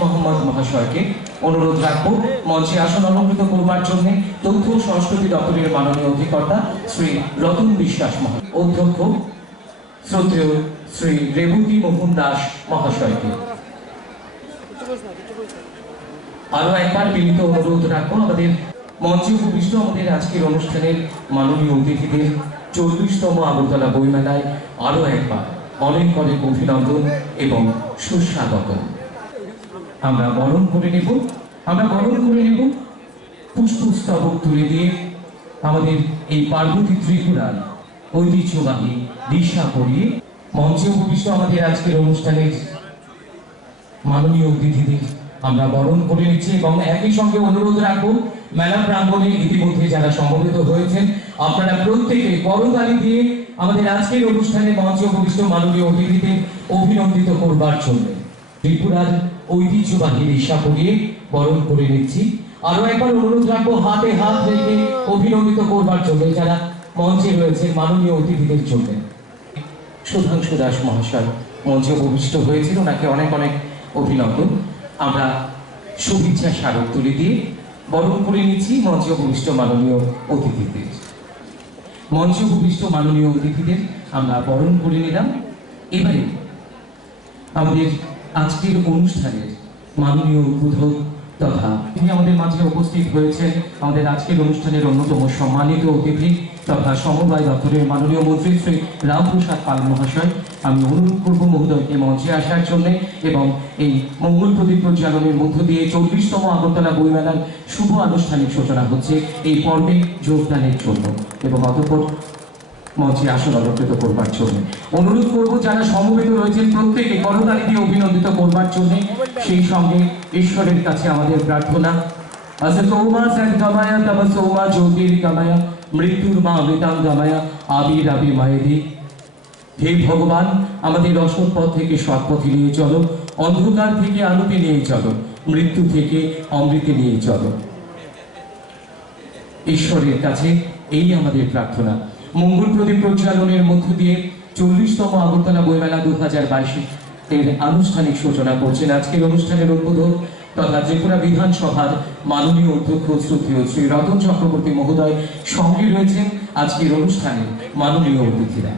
মোহাম্মদ মহাশয়কে অনুরোধ রাখবো মঞ্চে আসন অলঙ্কৃত করবার জন্য তথ্য ও সংস্কৃতি দপ্তরের মাননীয় অধিকর্তা শ্রী রতন বিশ্বাস অধ্যক্ষ শ্রদ্ধেয় শ্রী রেবতী মোহন দাস মহাশয়কে আরো একবার বিনীত অনুরোধ রাখবো আমাদের মঞ্চে উপবিষ্ট আমাদের আজকের অনুষ্ঠানের মাননীয় অতিথিদের 40তম আগরতলা বইমেলায় আরো একবার অনেক অনেক অভিনন্দন এবং সুস্বাগতম। আমরা বরণ করে নেব পুষ্পস্তবক তুলে দিয়ে আমাদের এই পার্বতী ত্রিপুরার ঐতিহ্যবাহী দিশা পড়িয়ে মঞ্চে উপবিষ্ট আমাদের আজকের অনুষ্ঠানের মাননীয় অতিথিদের আমরা বরণ করে নিচ্ছি এবং একই সঙ্গে অনুরোধ রাখবো মেলা প্রাঙ্গণে ইতিমধ্যে যারা সমবেত হয়েছেন আপনারা প্রত্যেকে করতালি দিয়ে আমাদের আজকের অনুষ্ঠানে মঞ্চে উপবিষ্ট মাননীয় অতিথিদের অভিনন্দিত করবার জন্য ত্রিপুরার ঐতিহ্যবাহী দিশা পড়িয়ে বরণ করে নিচ্ছি। আরো একবার অনুরোধ রাখবো হাতে হাত রেখে অভিনন্দিত করবার জন্য যারা মঞ্চে রয়েছে মাননীয় অতিথিদের জন্য। সুধাংশু দাস মহাশয় মঞ্চে উপবিষ্ট হয়েছিল, ওনাকে অনেক অনেক অভিনন্দন। আমরা শুভেচ্ছা স্মারক তুলে দিয়ে বরণ করে নিচ্ছি মঞ্চে উপবিষ্ট মাননীয় অতিথিদের। আমরা বরণ করে নিলাম। এবারে আমাদের আজকের অনুষ্ঠানের মাননীয় উদ্বোধক তথা তিনি আমাদের মাঝে উপস্থিত হয়েছেন আমাদের আজকের অনুষ্ঠানের অন্যতম সম্মানিত অতিথি তথা সমবায় দপ্তরের মাননীয় মন্ত্রী শ্রী রামপ্রসাদ পাল মহাশয়। আমি অনুরোধ করব মহোদয়কে মঞ্চে আসার জন্য এবং এই মঙ্গল প্রদীপ প্রজ্বালনের মধ্য দিয়ে 40তম আগরতলা বইমেলার শুভ আনুষ্ঠানিক সূচনা হচ্ছে এই পর্বে যোগদানের জন্য এবং অতঃপর মঞ্চে আসন অলঙ্কৃত করবার জন্য অনুরোধ করব যারা সমবেত রয়েছেন প্রত্যেকে করতালি দিয়ে অভিনন্দিত করবার জন্য। সেই সঙ্গে ঈশ্বরের কাছে আমাদের প্রার্থনা আসতোমা সদ্গময় তমসোমা জ্যোতির্গময় মৃত্যুর মা অমৃতাঙ্গময় আবিরাবির্ময়েদি। হে ভগবান, আমাদের অসৎ পথ থেকে সৎ পথে নিয়ে চলো, অন্ধকার থেকে আলোতে নিয়ে চলো, মৃত্যু থেকে অমৃতে নিয়ে চলো। ঈশ্বরের কাছে এই আমাদের প্রার্থনা। মঙ্গল প্রদীপ প্রজ্বালনের মধ্য দিয়ে 40তম আগরতলা বইমেলা 2022 এর আনুষ্ঠানিক সূচনা করছেন আজকের অনুষ্ঠানের উদ্বোধক তথা ত্রিপুরা বিধানসভার মাননীয় অধ্যক্ষ শ্রদ্ধেয় শ্রী রতন চক্রবর্তী মহোদয়। সঙ্গে রয়েছেন আজকের অনুষ্ঠানে মাননীয় অতিথিরা।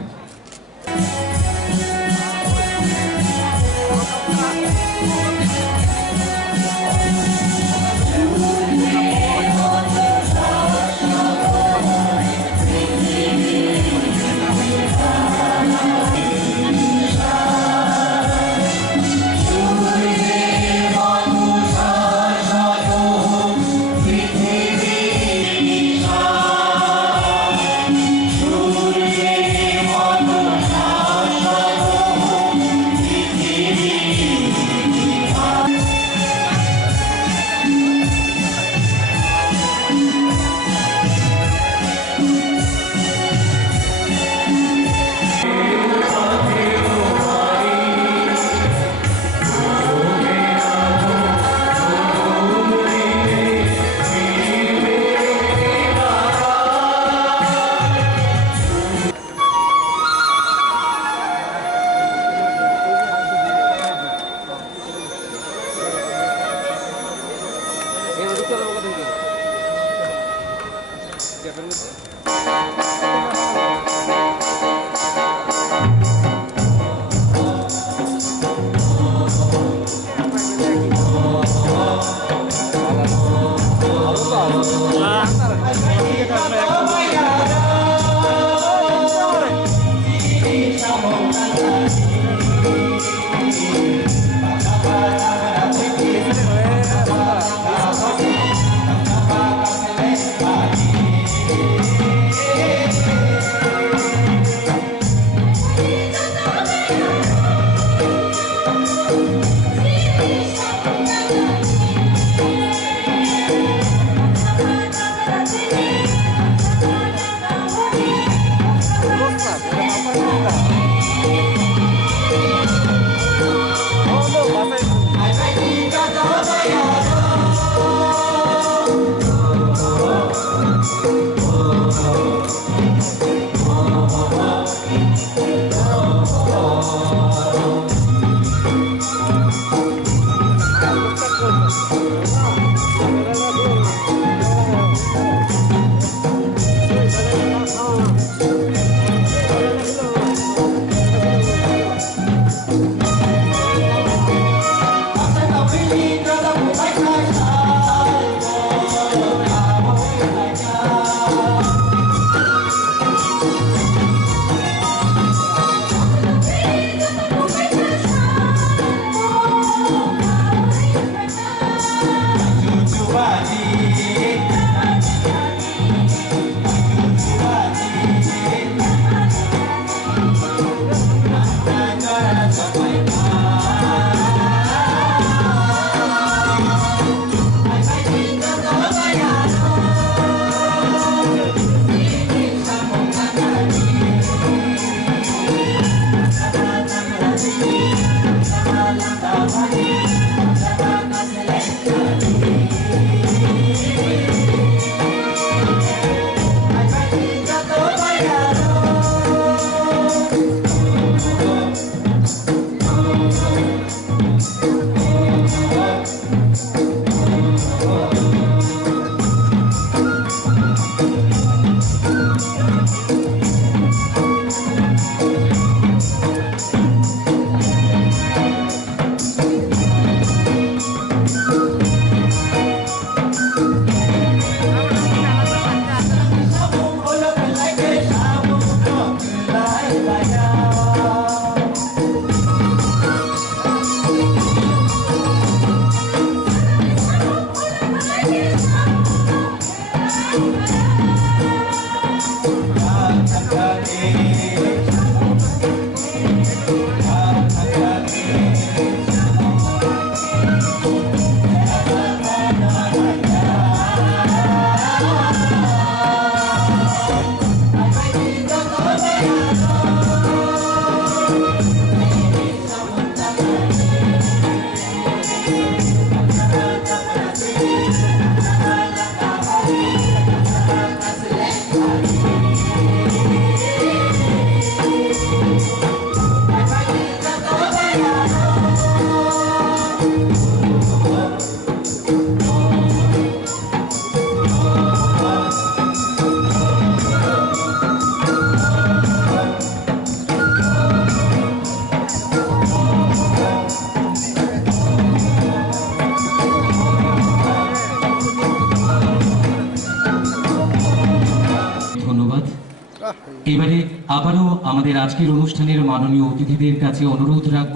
এবারে আবারও আমাদের আজকের অনুষ্ঠানের মাননীয় অতিথিদের কাছে অনুরোধ রাখব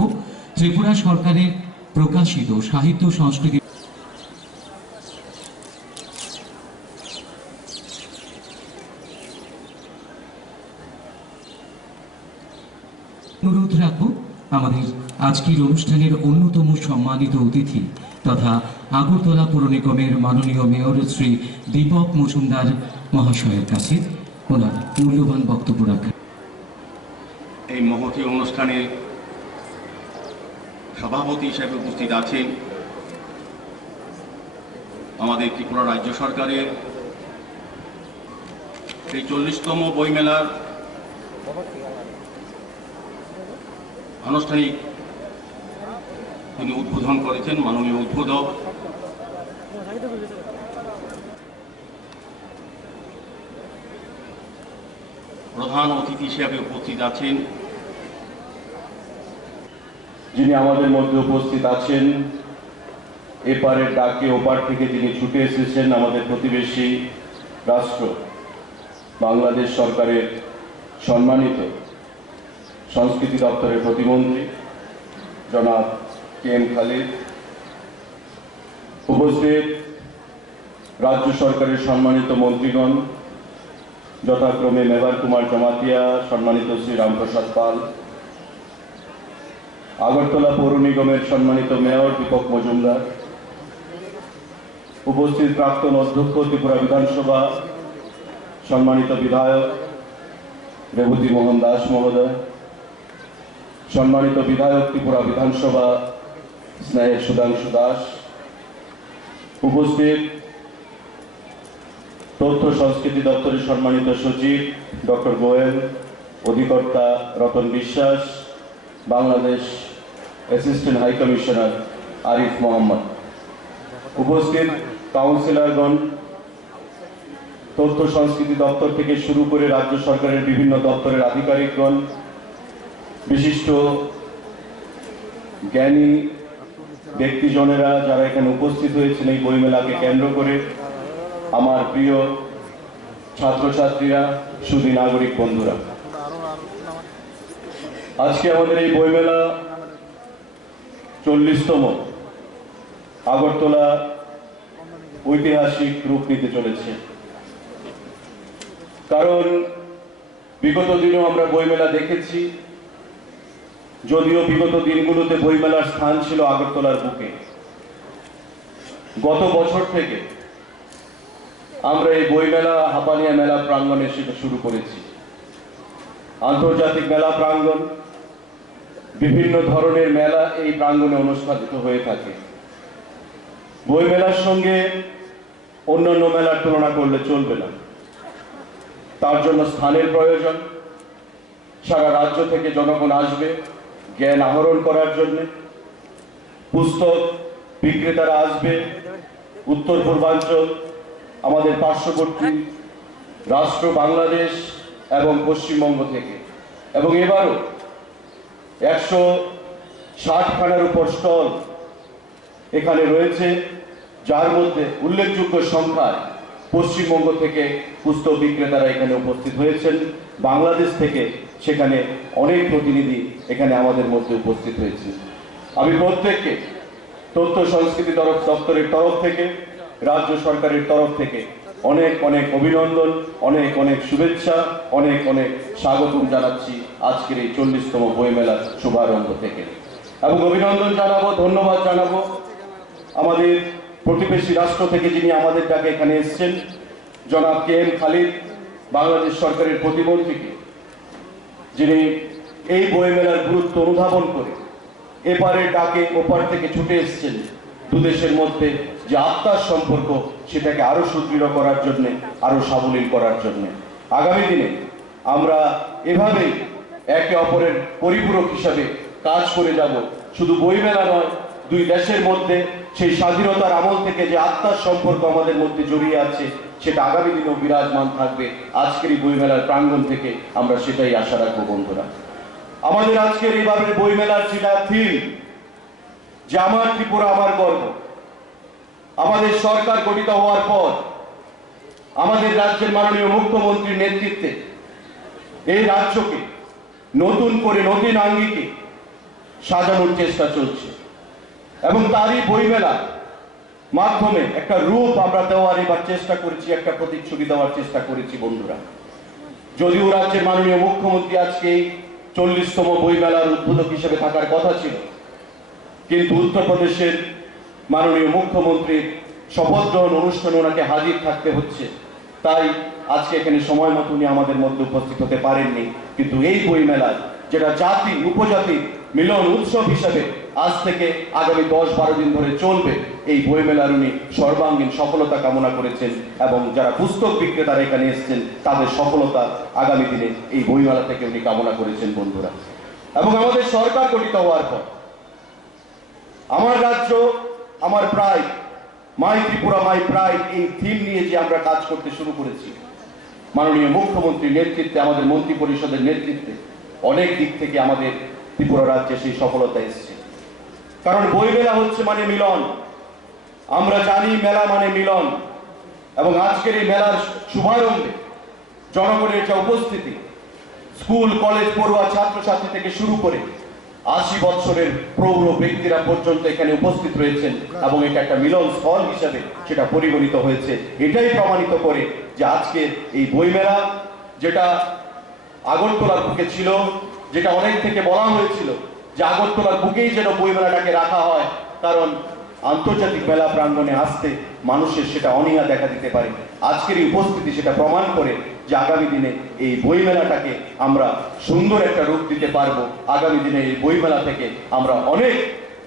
ত্রিপুরা সরকারের প্রকাশিত সাহিত্য সংস্কৃতি অনুরোধ রাখব আমাদের আজকের অনুষ্ঠানের অন্যতম সম্মানিত অতিথি তথা আগরতলা পৌর নিগমের মাননীয় মেয়র শ্রী দীপক মজুমদার মহাশয়ের কাছে ওনার মূল্যবান বক্তব্য রাখেন। এই মহতী অনুষ্ঠানে সভাপতি হিসেবে উপস্থিত আছেন আমাদের ত্রিপুরা রাজ্য সরকারের এই 40তম বইমেলার আনুষ্ঠানিক তিনি উদ্বোধন করেছেন মাননীয় উদ্বোধক প্রধান অতিথি হিসেবে উপস্থিত আছেন যিনি আমাদের মধ্যে উপস্থিত আছেন এপারের ডাকে ওপার থেকে যিনি ছুটে এসেছেন আমাদের প্রতিবেশী রাষ্ট্র বাংলাদেশ সরকারের সম্মানিত সংস্কৃতি দপ্তরের প্রতিমন্ত্রী জনাব কে.এম. খালিদ, উপস্থিত রাজ্য সরকারের সম্মানিত মন্ত্রীগণ যথাক্রমে মেবার কুমার জমাতিয়া, সম্মানিত শ্রী রামপ্রসাদ পাল, আগরতলা পৌর নিগমের সম্মানিত মেয়র দীপক মজুমদার, উপস্থিত প্রাক্তন অধ্যক্ষ ত্রিপুরা বিধানসভা সম্মানিত বিধায়ক রেবতী মোহন দাস মহোদয়, সম্মানিত বিধায়ক ত্রিপুরা বিধানসভা স্নেহের সুধাংশু দাস, উপস্থিত তথ্য সংস্কৃতি দপ্তরের সম্মানিত সচিব ডক্টর গোয়েল, অধিকর্তা Ratan Biswas, Bangladesh assistant high commissioner Arif Mohammad, উপস্থিত কাউন্সিলরগণ, তথ্য সংস্কৃতি দপ্তর থেকে শুরু করে রাজ্য সরকারের বিভিন্ন দপ্তরের আধিকারিকগণ, বিশিষ্ট জ্ঞানী ব্যক্তিজনেরা যারা এখানে উপস্থিত হয়েছেন এই বইমেলাকে কেন্দ্র করে, আমার প্রিয় ছাত্রছাত্রীরা, সুধী নাগরিক বন্ধুরা, আজকে আমাদের এই বইমেলা 40তম আগরতলা ঐতিহাসিক রূপ নিতে চলেছে। কারণ বিগত দিনেও আমরা বইমেলা দেখেছি, যদিও বিগত দিনগুলোতে বইমেলার স্থান ছিল আগরতলার বুকে। গত বছর থেকে আমরা এই বইমেলা হাপানিয়া মেলা প্রাঙ্গণে শুরু করেছি। আন্তর্জাতিক মেলা প্রাঙ্গণ, বিভিন্ন ধরনের মেলা এই প্রাঙ্গণে অনুষ্ঠিত হয়ে থাকে। বইমেলার সঙ্গে অন্যান্য মেলার তুলনা করলে চলবে না, তার জন্য স্থানের প্রয়োজন। সারা রাজ্য থেকে জনগণ আসবে জ্ঞান আহরণ করার জন্য, পুস্তক বিক্রেতারা আসবে উত্তর পূর্বাঞ্চল, আমাদের পার্শ্ববর্তী রাষ্ট্র বাংলাদেশ এবং পশ্চিমবঙ্গ থেকে। এবং এবারও 160খানার উপর স্টল এখানে রয়েছে, যার মধ্যে উল্লেখযোগ্য সংখ্যায় পশ্চিমবঙ্গ থেকে পুস্তক বিক্রেতারা এখানে উপস্থিত হয়েছেন। বাংলাদেশ থেকে সেখানে অনেক প্রতিনিধি এখানে আমাদের মধ্যে উপস্থিত হয়েছে। আমি প্রত্যেককে তথ্য সংস্কৃতি দপ্তরের তরফ থেকে, রাজ্য সরকারের তরফ থেকে অনেক অনেক অভিনন্দন, অনেক অনেক শুভেচ্ছা, অনেক অনেক স্বাগতম জানাচ্ছি আজকের এই 40তম বইমেলার শুভারম্ভ থেকে। এবং অভিনন্দন জানাবো, ধন্যবাদ জানাবো আমাদের প্রতিবেশী রাষ্ট্র থেকে যিনি আমাদের ডাকে এখানে এসেছেন, জনাব কে.এম. খালিদ, বাংলাদেশ সরকারের প্রতিমন্ত্রীকে, যিনি এই বইমেলার গুরুত্ব অনুধাবন করে এপারের ডাকে ওপার থেকে ছুটে এসেছেন দুদেশের মধ্যে যে আত্মার সম্পর্ক সেটাকে আরো সুদৃঢ় করার জন্য, আরো সাবলীল করার জন্য। আগামী দিনে আমরা এভাবেই একে অপরের পরিপূরক হিসাবে কাজ করে যাব। শুধু বইমেলা নয়, দুই দেশের মধ্যে সেই স্বাধীনতার আমল থেকে যে আত্মার সম্পর্ক আমাদের মধ্যে জড়িয়ে আছে সেটা আগামী দিনেও বিরাজমান থাকবে। আজকের এই বইমেলার প্রাঙ্গণ থেকে আমরা সেটাই আশা রাখবো। বন্ধুরা, আমাদের আজকের এইভাবে বইমেলার যেটা থিম, যে আমার ত্রিপুরা আমার গর্ব, আমাদের সরকার গঠিত হওয়ার পর আমাদের রাজ্যের মাননীয় মুখ্যমন্ত্রীর নেতৃত্বে এই রাজ্যকে নতুন করে নতুন আঙ্গিকে সাজানোর চেষ্টা চলছে এবং তারই বইমেলা মাধ্যমে একটা রূপ আমরা দেওয়ার এবার চেষ্টা করেছি, একটা প্রতিচ্ছবি দেওয়ার চেষ্টা করেছি বন্ধুরা। যদিও রাজ্যের মাননীয় মুখ্যমন্ত্রী আজকে 40তম বইমেলার উদ্বোধক হিসেবে থাকার কথা ছিল, কিন্তু উত্তরপ্রদেশের মাননীয় মুখ্যমন্ত্রীর শপথ গ্রহণ অনুষ্ঠানে ওনাকে হাজির থাকতে হচ্ছে, তাই আজকে এখানে সময় মতো উনি আমাদের মধ্যে উপস্থিত হতে পারেননি। কিন্তু এই বইমেলায় যেটা জাতি উপজাতি মিলন উৎসব হিসেবে আজ থেকে আগামী 10-12 দিন ধরে চলবে, এই বইমেলার উনি সর্বাঙ্গীন সফলতা কামনা করেছেন এবং যারা পুস্তক বিক্রেতারা এখানে এসেছেন তাদের সফলতা আগামী দিনে এই বইমেলা থেকে উনি কামনা করেছেন বন্ধুরা। এবং আমাদের সরকার গঠিত হওয়ার পর আমার রাজ্য আমার প্রাইড, মাই ত্রিপুরা মাই প্রাইড, এই থিম নিয়ে যে আমরা কাজ করতে শুরু করেছি মাননীয় মুখ্যমন্ত্রীর নেতৃত্বে, আমাদের মন্ত্রী পরিষদের নেতৃত্বে, অনেক দিক থেকে আমাদের ত্রিপুরা রাজ্যে সেই সফলতা এসেছে। কারণ বইমেলা হচ্ছে মানে মিলন, আমরা জানি মেলা মানে মিলন। এবং আজকের এই মেলার শুভারম্ভে জনগণের যে উপস্থিতি, স্কুল কলেজ পড়ুয়া ছাত্রছাত্রী থেকে শুরু করে 80 বছরের প্রৌঢ় ব্যক্তিরা পর্যন্ত এখানে উপস্থিত রয়েছেন এবং এটা একটা মিলন স্থল হিসেবে সেটা পরিগণিত হয়েছে। এটাই প্রমাণিত করে যে আজকে এই বইমেলা যেটা আগরতলার বুকে ছিল, যেটা অনেক থেকে বলা হয়েছিল যে আগরতলার বুকেই যেন বইমেলাটাকে রাখা হয়, কারণ আন্তর্জাতিক মেলা প্রাঙ্গণে আসতে মানুষের সেটা অনীহা দেখা দিতে পারে। আজকের এই উপস্থিতি সেটা প্রমাণ করে যে আগামী দিনে এই বইমেলাটাকে আমরা সুন্দর একটা রূপ দিতে পারবো। আগামী দিনে এই বইমেলা থেকে আমরা অনেক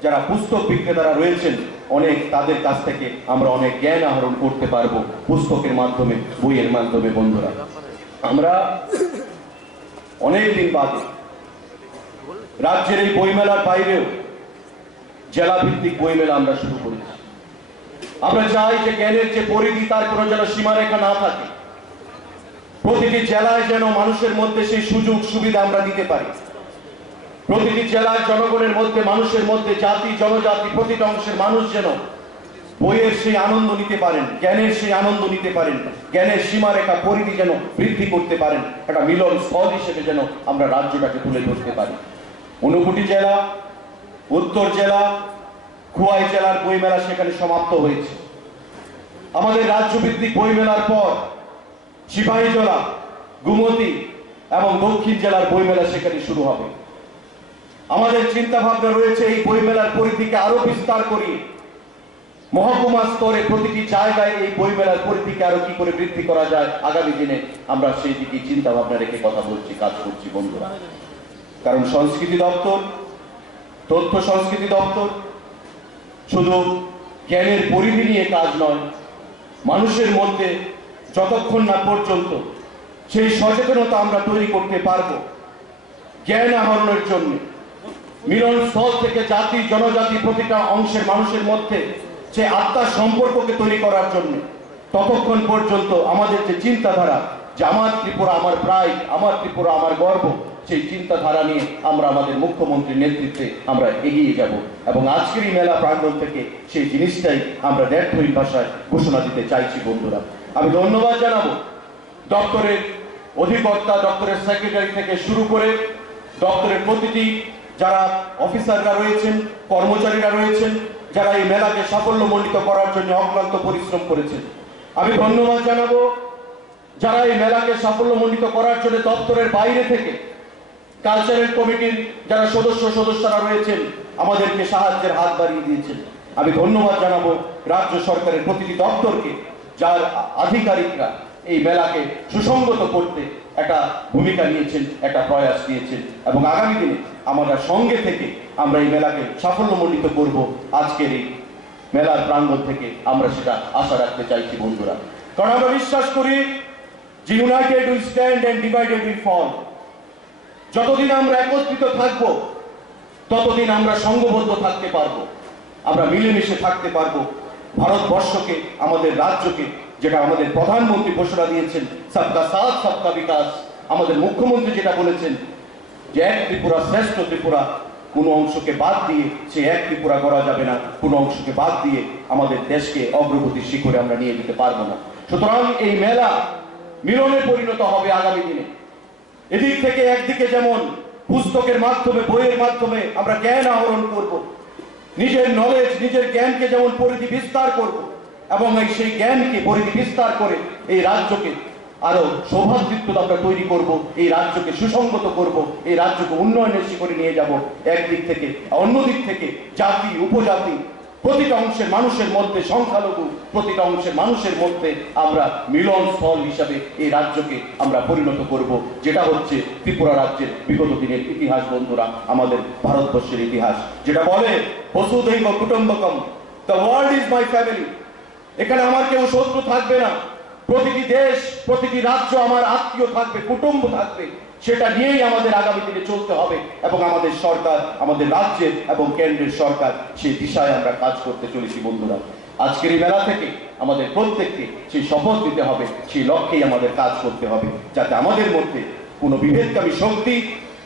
যারা পুস্তক বিক্রেতারা রয়েছেন অনেক তাদের কাছ থেকে আমরা অনেক জ্ঞান আহরণ করতে পারবো পুস্তকের মাধ্যমে, বইয়ের মাধ্যমে বন্ধুরা। আমরা অনেক দিন বাদে রাজ্যের এই বইমেলার বাইরেও জেলা ভিত্তিক বইমেলা আমরা শুরু করেছি। আমরা চাই যে জ্ঞানের যে পরিধি তার কোনো যেন সীমারেখা না থাকে, প্রতিটি জেলায় যেন মানুষের মধ্যে সেই সুযোগ সুবিধা আমরা দিতে পারি। প্রতিটি জেলার জনগণের মধ্যে, মানুষের মধ্যে, জাতি জনজাতি প্রতিটা অংশের মানুষ যেন বইয়ের সেই আনন্দ নিতে পারেন, জ্ঞানের সেই আনন্দ নিতে পারেন, জ্ঞানের সীমারেখা পরিধি যেন বৃদ্ধি করতে পারেন, একটা মিলন স্থল হিসেবে যেন আমরা রাজ্যটাকে তুলে ধরতে পারি। 59 জেলা, উত্তর জেলা, খোয়াই জেলার বইমেলা সেখানে সমাপ্ত হয়েছে। আমাদের রাজ্যভিত্তিক বইমেলার পর সিপাহীজলা, গুমতি এবং দক্ষিণ জেলার বইমেলা সেখানে শুরু হবে। আমাদের চিন্তা ভাবনা রয়েছে এই বইমেলার পরিধিকে আরো বিস্তার করিয়ে মহকুমা স্তরে প্রতিটি জায়গায় এই বইমেলার পরিধিকে আরো কি করে বৃদ্ধি করা যায়, আগামী দিনে আমরা সেই দিকে চিন্তা ভাবনা রেখে কথা বলছি, কাজ করছি বন্ধুরা। কারণ সংস্কৃতি দপ্তর, তথ্য সংস্কৃতি দপ্তর শুধু জ্ঞানের পরিধি নিয়ে কাজ নয়, মানুষের মধ্যে যতক্ষণ না পর্যন্ত সেই সচেতনতা আমরা তৈরি করতে পারবো জ্ঞান আহরণের জন্য, মিলন স্থল থেকে জাতি জনজাতি প্রতিটা অংশের মানুষের মধ্যে যে আত্মার সম্পর্ককে তৈরি করার জন্য, ততক্ষণ পর্যন্ত আমাদের যে চিন্তাধারা যে আমার ত্রিপুরা আমার প্রাইড, আমার ত্রিপুরা আমার গর্ব, সেই চিন্তাধারা নিয়ে আমরা আমাদের মুখ্যমন্ত্রীর নেতৃত্বে আমরা এগিয়ে যাব। এবং আজকের এই মেলা প্রাঙ্গণ থেকে সেই জিনিসটাই আমরা দ্ব্যর্থহীন ভাষায় ঘোষণা দিতে চাইছি বন্ধুরা। আমি ধন্যবাদ জানাবো দপ্তরের অধিকর্তা, দপ্তরের সেক্রেটারি থেকে শুরু করে দপ্তরের প্রতিটি যারা অফিসাররা রয়েছেন, কর্মচারীরা রয়েছেন, যারা এই মেলাকে সাফল্যমণ্ডিত করার জন্য অক্লান্ত পরিশ্রম করেছেন। আমি ধন্যবাদ জানাবো যারা এই মেলাকে সাফল্যমণ্ডিত করার জন্য দপ্তরের বাইরে থেকে কালচারাল কমিটির যারা সদস্যরা রয়েছেন আমাদেরকে সাহায্যের হাত বাড়িয়ে দিয়েছেন। আমি ধন্যবাদ জানাবো রাজ্য সরকারের প্রতিটি দপ্তরকে, যার আধিকারিকরা এই মেলাকে সুসংগত করতে একটা ভূমিকা নিয়েছেন, একটা প্রয়াস নিয়েছেন। এবং আগামী দিনে আমরা সঙ্গে থেকে আমরা এই মেলাকে সাফল্যমণ্ডিত করব। আজকের এই মেলার প্রাঙ্গণ থেকে আমরা সেটা আশা রাখতে চাইছি বন্ধুরা। কারণ আমরা বিশ্বাস করি যে united we stand and divided we fall. যতদিন আমরা একত্রিত থাকব ততদিন আমরা সংঘবদ্ধ থাকতে পারবো, আমরা মিলেমিশে থাকতে পারবো। ভারতবর্ষকে, আমাদের রাজ্যকে, যেটা আমাদের প্রধানমন্ত্রী ঘোষণা দিয়েছেন সবকা সাথ সবকা বিকাশ, আমাদের মুখ্যমন্ত্রী যেটা বলেছেন যে এক ত্রিপুরা শ্রেষ্ঠ ত্রিপুরা, কোনো অংশকে বাদ দিয়ে সে এক ত্রিপুরা করা যাবে না, কোনো অংশকে বাদ দিয়ে আমাদের দেশকে অগ্রগতির শিখরে আমরা নিয়ে যেতে পারবো না। সুতরাং এই মেলা মিলনে পরিণত হবে আগামী দিনে। এদিক থেকে একদিকে যেমন পুস্তকের মাধ্যমে, বইয়ের মাধ্যমে আমরা জ্ঞান আহরণ করব, নিজের নলেজ, নিজের জ্ঞানকে যেমন পরিধি বিস্তার করব, এবং সেই জ্ঞানকে পরিধি বিস্তার করে এই রাজ্যকে আরো সৌভাতৃত্ব আমরা তৈরি করব, এই রাজ্যকে সুসংগত করব, এই রাজ্যকে উন্নয়নের শিখরে নিয়ে যাব একদিক থেকে। অন্যদিক থেকে জাতি, উপজাতি, প্রতিটা অংশের মানুষের মধ্যে, সংখ্যালঘু প্রতিটা অংশের মানুষের মধ্যে আমরা মিলন স্থল হিসাবে এই রাজ্যকে আমরা পরিণত করব, যেটা হচ্ছে ত্রিপুরা রাজ্যের বিগত দিনের ইতিহাস। বন্ধুরা, আমাদের ভারতবর্ষের ইতিহাস যেটা বলে বসুধৈব কুটুম্বকম, the world is my family. এখানে আমার কেউ শত্রু থাকবে না, প্রতিটি দেশ, প্রতিটি রাজ্য আমার আত্মীয় থাকবে, কুটুম্ব থাকবে। সেটা নিয়েই আমাদের আগামী দিনে চলতে হবে, এবং আমাদের সরকার, আমাদের রাজ্যের এবং কেন্দ্রের সরকার সেই দিশায় আমরা কাজ করতে চলেছি। বন্ধুরা, আজকের এই মেলা থেকে আমাদের প্রত্যেককে সেই শপথ দিতে হবে, সেই লক্ষ্যেই আমাদের কাজ করতে হবে, যাতে আমাদের মধ্যে কোনো বিভেদকামী শক্তি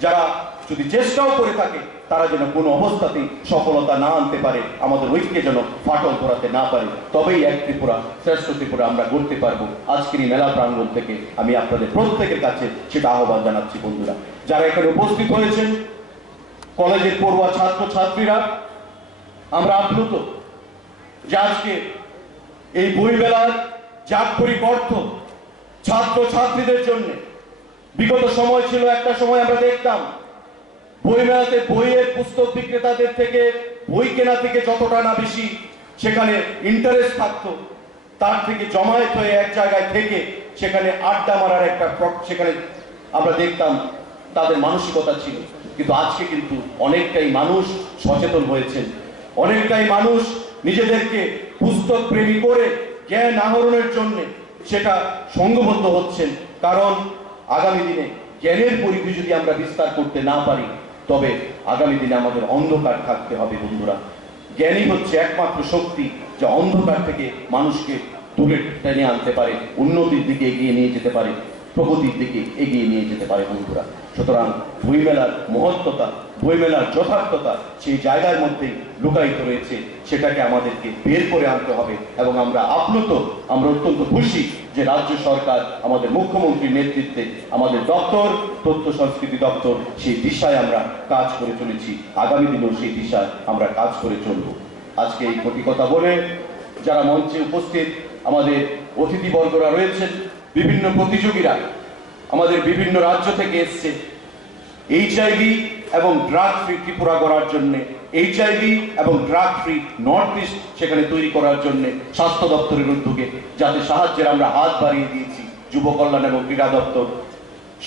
যারা যদি চেষ্টাও করে থাকে তারা যেন কোনো অবস্থাতেই সফলতা না আনতে পারে, আমাদের ঐক্যে যেন ফাটল ধরাতে না পারে। তবেই এক ত্রিপুরা, শ্রেষ্ঠ ত্রিপুরা আমরা গড়তে পারবো। আজকের এই মেলা প্রাঙ্গণ থেকে আমি আপনাদের প্রত্যেকের কাছে সেটা আহ্বান জানাচ্ছি। বন্ধুরা, যারা এখানে উপস্থিত হয়েছেন, কলেজের পড়ুয়া ছাত্র ছাত্রীরা, আমরা আপ্লুত যে আজকে এই বই মেলার জাগরিক অর্থ ছাত্র ছাত্রীদের জন্য। বিগত সময় ছিল, একটা সময় আমরা দেখতাম বই মেলাতে বইয়ের পুস্তক বিক্রেতাদের থেকে বই কেনা থেকে যতটা না বেশি সেখানে ইন্টারেস্ট থাকতো, তার থেকে জমায়েত হয়ে এক জায়গায় থেকে সেখানে আড্ডা মারার একটা সেখানে আমরা দেখতাম তাদের মানসিকতা ছিল। কিন্তু আজকে কিন্তু অনেকটাই মানুষ সচেতন হয়েছেন, অনেকটাই মানুষ নিজেদেরকে পুস্তক প্রেমী করে জ্ঞান আহরণের জন্য সেটা সংঘবদ্ধ হচ্ছেন। কারণ আগামী দিনে জ্ঞানের পরিধি যদি আমরা বিস্তার করতে না পারি, তবে আগামী দিনে আমাদের অন্ধকার থাকতে হবে। বন্ধুরা, জ্ঞানই হচ্ছে একমাত্র শক্তি যা অন্ধকার থেকে মানুষকে দূরে টেনে আনতে পারে, উন্নতির দিকে এগিয়ে নিয়ে যেতে পারে, প্রগতির দিকে এগিয়ে নিয়ে যেতে পারে। বন্ধুরা, সুতরাং বইমেলার মহত্বতা, বইমেলার যথার্থতা সেই জায়গার মধ্যেই লুকায়িত রয়েছে, সেটাকে আমাদেরকে বের করে আনতে হবে। এবং আমরা আপ্লুত, আমরা অত্যন্ত খুশি যে রাজ্য সরকার, আমাদের মুখ্যমন্ত্রীর নেতৃত্বে আমাদের দপ্তর, তথ্য সংস্কৃতি দপ্তর সেই দিশায় আমরা কাজ করে চলেছি। আগামী দিনেও সেই দিশায় আমরা কাজ করে চলব। আজকে এই কথা বলে যারা মঞ্চে উপস্থিত, আমাদের অতিথিবর্গরা রয়েছেন, বিভিন্ন প্রতিযোগীরা আমাদের বিভিন্ন রাজ্য থেকে এসছে এইচআইভি এবং ড্রাগ ফ্রি ত্রিপুরা করার জন্য, এইচআইভি এবং ড্রাগ ফ্রি নর্থ ইস্ট সেখানে তৈরি করার জন্য স্বাস্থ্য দপ্তরের উদ্যোগে যাতে সাহায্যের আমরা হাত বাড়িয়ে দিয়েছি। যুব কল্যাণ এবং ক্রীড়া দপ্তর,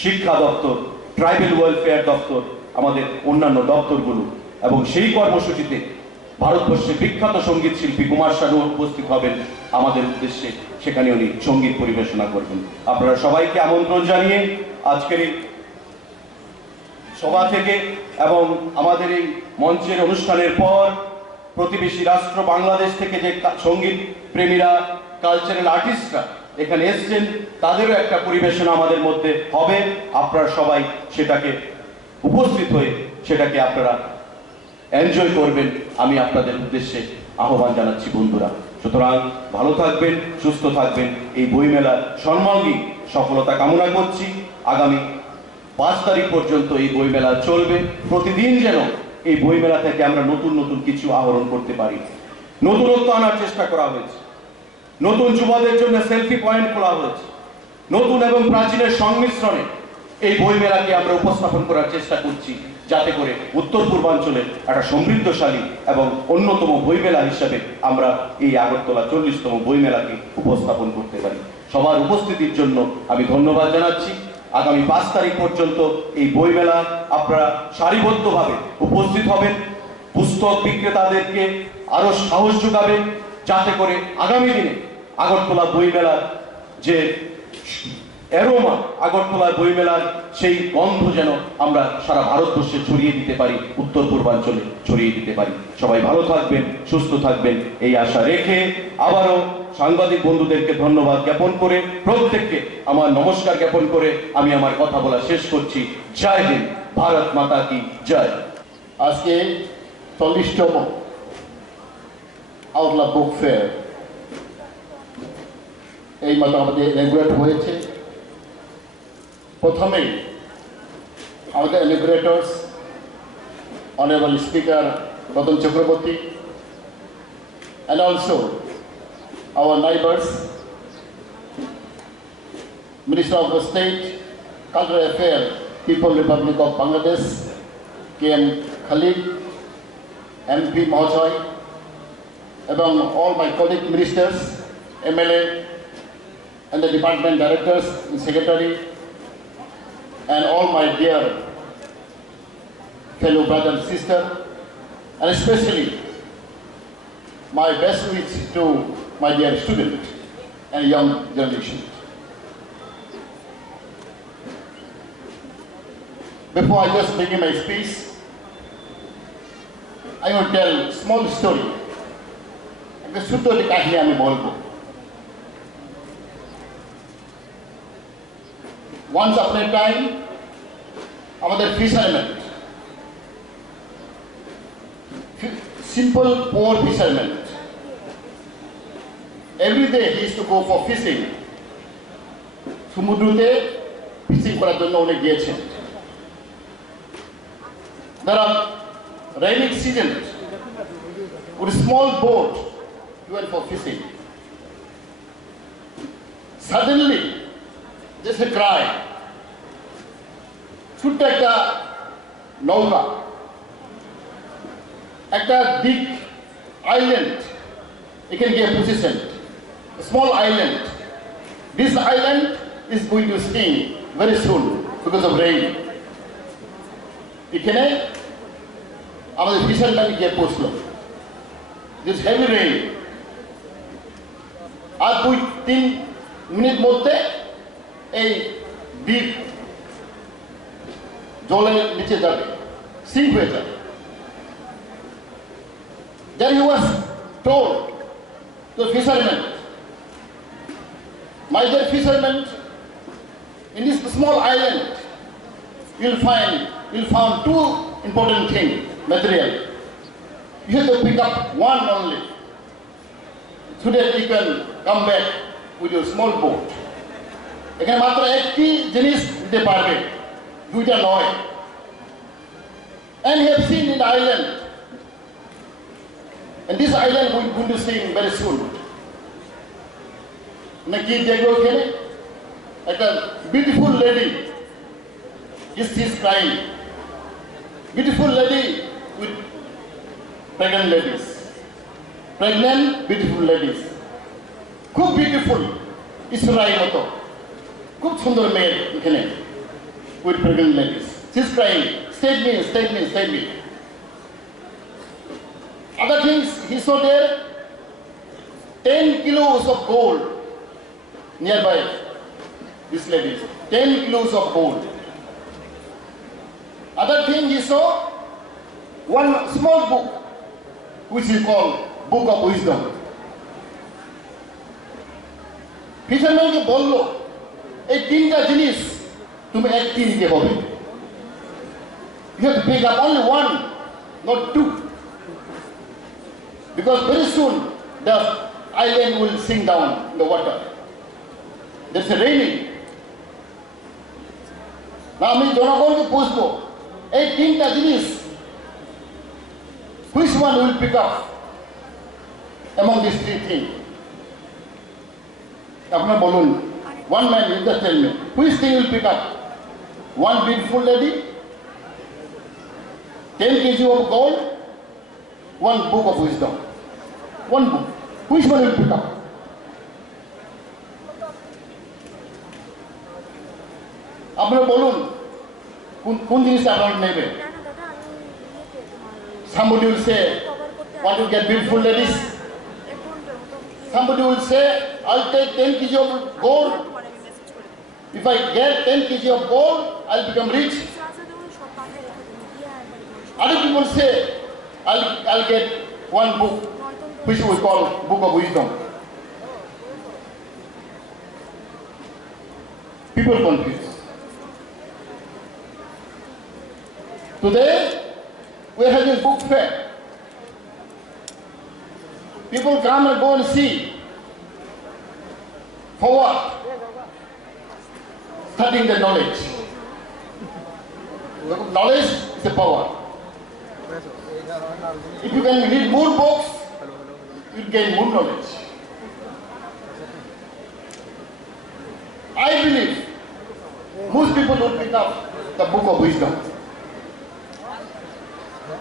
শিক্ষা দপ্তর, ট্রাইবেল ওয়েলফেয়ার দপ্তর, আমাদের অন্যান্য দপ্তরগুলো। এবং সেই কর্মসূচিতে ভারতবর্ষের বিখ্যাত সঙ্গীত শিল্পী কুমার শানু উপস্থিত হবেন আমাদের উদ্দেশ্যে, সেখানে উনি সঙ্গীত পরিবেশনা করবেন। আপনারা সবাইকে আমন্ত্রণ জানিয়ে আজকের এই সভা থেকে এবং আমাদের এই মঞ্চের অনুষ্ঠানের পর প্রতিবেশী রাষ্ট্র বাংলাদেশ থেকে যে সঙ্গীত প্রেমীরা, কালচারাল আর্টিস্টরা এখানে এসছেন, তাদেরও একটা পরিবেশনা আমাদের মধ্যে হবে। আপনারা সবাই সেটাকে উপস্থিত হয়ে সেটাকে আপনারা এনজয় করবেন, আমি আপনাদের উদ্দেশ্যে আহ্বান জানাচ্ছি। বন্ধুরা, সুতরাং ভালো থাকবেন, সুস্থ থাকবেন, এই বইমেলার সর্বাঙ্গীন সফলতা কামনা করছি। আগামী 5 তারিখ পর্যন্ত এই বইমেলা চলবে। প্রতিদিন যেন এই বইমেলা থেকে আমরা নতুন নতুন কিছু আহরণ করতে পারি। নতুনত্ব আনার চেষ্টা করা হয়েছে, নতুন যুবদের জন্য সেলফি পয়েন্ট খোলা হয়েছে, নতুন এবং প্রাচীনের সংমিশ্রণে এই বইমেলাকে আমরা উপস্থাপন করার চেষ্টা করছি, যাতে করে উত্তর পূর্বাঞ্চলে একটা সমৃদ্ধশালী এবং অন্যতম বইমেলা হিসাবে আমরা এই আগরতলা 40তম বইমেলাকে উপস্থাপন করতে পারি। সবার উপস্থিতির জন্য আমি ধন্যবাদ জানাচ্ছি। আগামী 5 তারিখ পর্যন্ত এই বইমেলা আপনারা সারিবদ্ধভাবে উপস্থিত হবেন, পুস্তক বিক্রেতাদেরকে আরো সাহস যোগাবেন, যাতে করে আগামী দিনে আগরতলা বইমেলার যে অ্যারোমা, আগরতলা বইমেলার সেই গন্ধ যেন আমরা সারা ভারতবর্ষে ছড়িয়ে দিতে পারি, উত্তর পূর্বাঞ্চলে ছড়িয়ে দিতে পারি। সবাই ভালো থাকবেন, সুস্থ থাকবেন, এই আশা রেখে আবারও সাংবাদিক বন্ধুদেরকে ধন্যবাদ জ্ঞাপন করে, প্রত্যেককে আমার নমস্কার জ্ঞাপন করে আমি আমার কথা বলা শেষ করছি। জয় হিন্দ, ভারত মাতা কি জয়। আজকে 40তম আউটলা বুক ফেয়ার এই মতো আমাদের রেগুলেট হয়েছে। প্রথমেই our inaugurators, Honorable Speaker Ratan Chakraborty, and also our neighbors, Minister of the State, Cultural Affairs, People's Republic of Bangladesh, KM Khalid, MP Mahoday, among all my colleague ministers, MLA, and the department directors and secretary, and all my dear fellow brother and sister, and especially my best wishes to my dear student and young generation. Before I just begin my speech, I will tell a small story. Once upon a time, our fishermen, simple poor fishermen, every day he used to go for fishing. Sumudrute fishing করার জন্য উনি গিয়েছেন। There are rainy seasons. With a small boat, he went for fishing. Suddenly, just a cry. ছোট্ট একটা নৌকা, একটা big island, এখানে গিয়ে position. A small island. This island is going to sink very soon because of rain. এখানে আমাদের fisherman গিয়ে পৌঁছলো। This heavy rain. আর 2-3 মিনিট মধ্যে এই দ্বীপ জলের নিচে যাবে, সিঙ্ক হয়ে যাবে। Then he was told to the fishermen, my dear fishermen, in this small island, you'll find two important things, material. You have to pick up one only, so that you can come back with your small boat. এখানে মাত্র একটি জিনিস দিতে পারবে, দুইটা নয়। And you have seen in the island, and this island we are going to see very soon. না কি দেখবো এখানে? একটা beautiful lady, she is crying. Beautiful lady with pregnant ladies. Pregnant, beautiful ladies. খুব beautiful. ইসরাই মতো। খুব সুন্দর মেয়ে এখানে with pregnant ladies. She is crying. Save me, save me, save me. Other things he saw there, 10 kilos of gold nearby these ladies. 10 kilos of gold. Other thing he saw, one small book, which is called Book of Wisdom. fisherman বললো এই তিনটা জিনিস তুমি একটি নিতে হবে। You have to pick up only one, not two, because very soon the island will sink down in the water. There's a raining. না আমি জনগণকে পুছবো এই তিনটা জিনিস which one will pick up among these three things? আপনারা বলুন, one man will just tell me which thing will pick up? One beautiful lady, 10 kg of gold, one book of wisdom. One book. Which one will pick up? আপনারা বলুন কোন জিনিসটা আপনারা নেবে? Somebody will say, want to get beautiful ladies? Somebody will say, I'll take 10 kg of gold. If I get 10 kg of gold, I'll become rich. Other people say, I'll get one book, which we call Book of Wisdom. People confused. Today, we're having book fair. People come and go and see. For what? Studying the knowledge. Because knowledge is a power. If you can read more books, you gain more knowledge. I believe most people don't pick up the book of wisdom.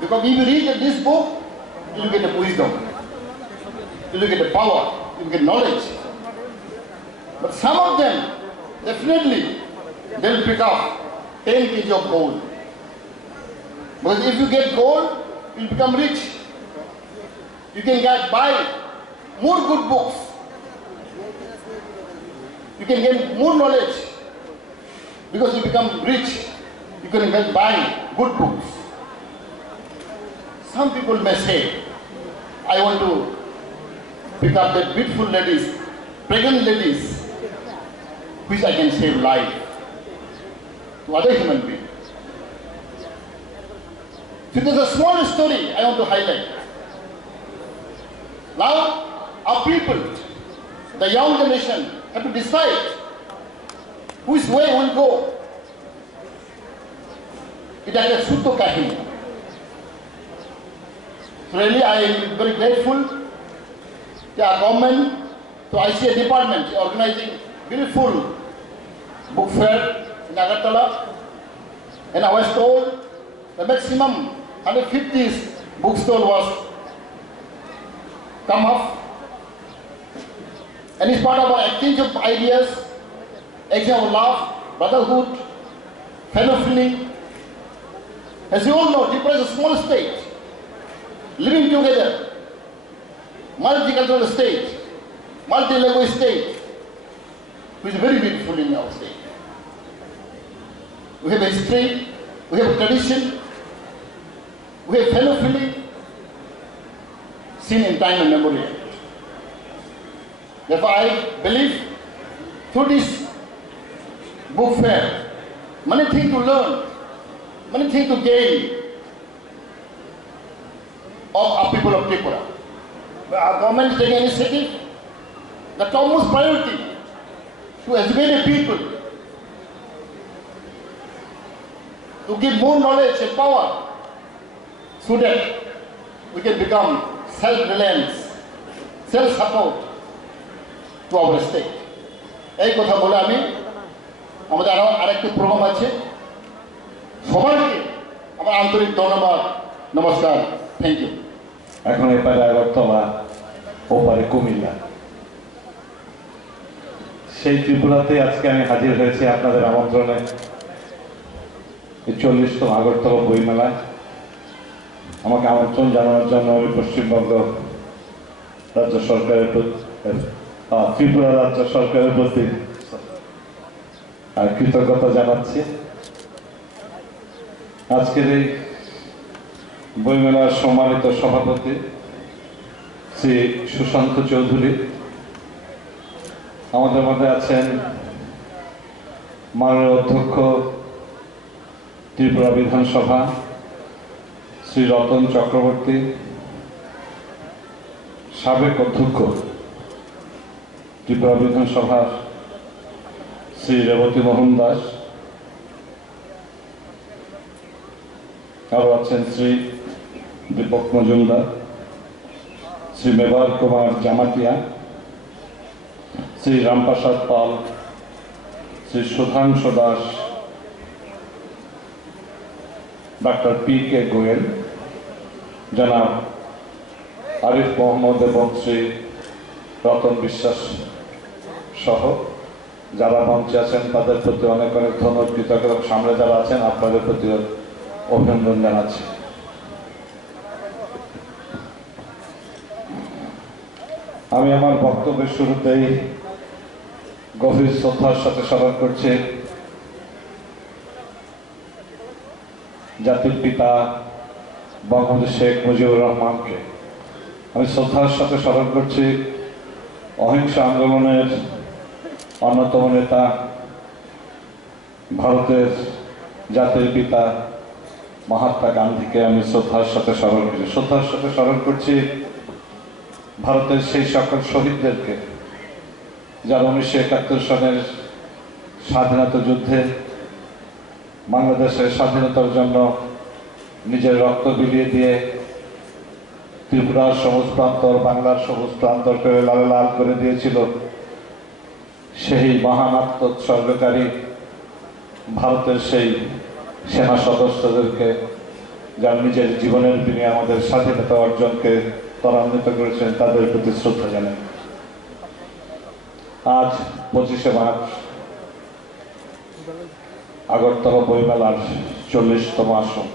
Because if you read this book, you will get the wisdom, you will get the power, you will get knowledge. But some of them, definitely, they will pick up 10 kg of gold. Because if you get gold, you will become rich. You can buy more good books. You can get more knowledge. Because you become rich, you can buy good books. Some people may say, I want to pick up the beautiful ladies, pregnant ladies, which I can save life to other human beings. So there's a small story I want to highlight. Now, our people, the young generation, have to decide which way will go. It is a Sutto Kahini. So really, I am very grateful to our government, to ICA department, organizing beautiful book fair in Agartala. And I was told the maximum 150 bookstall was come up. And it's part of our exchange of ideas, exchange of love, brotherhood, fellow feeling. As you all know, Tripura is a small state, living together, multicultural state, multi-language state, which is very beautiful in our state. We have a history, we have a tradition, we have fellow feeling, seen in time and memory. Therefore, I believe through this book fair, many things to learn, many things to gain of our people of Tripura. Our government is taking initiative, the topmost priority to educate the people, to give more knowledge and power, so that we can become self-reliant, self-support to our state. এই কথা বলে আমি আমাদের আরেকটি programme আছে সবাইকে আমার আন্তরিক ধন্যবাদ, নমস্কার, থ্যাংক ইউ। এখন এপারে আগরতলা, ওপারে কুমিল্লা, সেই ত্রিপুরাতে আজকে আমি হাজির হয়েছি আপনাদের আমন্ত্রণে। 40তম আগরতলা বইমেলায় আমাকে আমন্ত্রণ জানানোর জন্য আমি পশ্চিমবঙ্গ রাজ্য সরকারের ত্রিপুরা রাজ্য সরকারের প্রতি কৃতজ্ঞতা জানাচ্ছি। আজকের এই বইমেলার সম্মানিত সভাপতি শ্রী সুশান্ত চৌধুরী, আমাদের মধ্যে আছেন মাননীয় অধ্যক্ষ ত্রিপুরা বিধানসভা শ্রী রতন চক্রবর্তী, সাবেক অধ্যক্ষ ত্রিপুরা বিধানসভার শ্রী রেবতী মোহন দাস, আরও আছেন শ্রী দীপক মজুমদার, শ্রী মেবার কুমার জামাতিয়া, শ্রী রামপ্রসাদ পাল, শ্রী সুধাংশু দাস, ডক্টর পি.কে. গোয়েল, জনাব আরিফ মোহাম্মদ এবং শ্রী রতন বিশ্বাস সহ যারা মঞ্চে আছেন তাদের প্রতি অনেক অনেক ধন্যবাদ, কৃতজ্ঞতা। সামনে যারা আছেন আপনাদের প্রতি অভিনন্দন জানাচ্ছি। আমি আমার বক্তব্যের শুরুতেই গভীর শ্রদ্ধার সাথে স্মরণ করছি জাতির পিতা বঙ্গবন্ধু শেখ মুজিবুর রহমানকে। আমি শ্রদ্ধার সাথে স্মরণ করছি অহিংস আন্দোলনের অন্যতম নেতা ভারতের জাতির পিতা মহাত্মা গান্ধীকে আমি শ্রদ্ধার সাথে স্মরণ করছি। শ্রদ্ধার সাথে স্মরণ করছি ভারতের সেই সকল শহীদদেরকে যারা 1971 সনের স্বাধীনতা যুদ্ধে বাংলাদেশের স্বাধীনতার জন্য নিজের রক্ত বিলিয়ে দিয়ে ত্রিপুরার সবুজ প্রান্তর, বাংলার সবুজ প্রান্তরকে লাল লাল করে দিয়েছিল, সেই মহান আত্মোৎসর্গকারী ভারতের সেই সেনা সদস্যদেরকে, যারা নিজের জীবনের বিনিময়ে আমাদের স্বাধীনতা অর্জনকে ত্বরান্বিত করেছেন, তাদের প্রতি শ্রদ্ধা জানাই। আজ 25শে মার্চ আগরতলা বইমেলার 40তম আসর।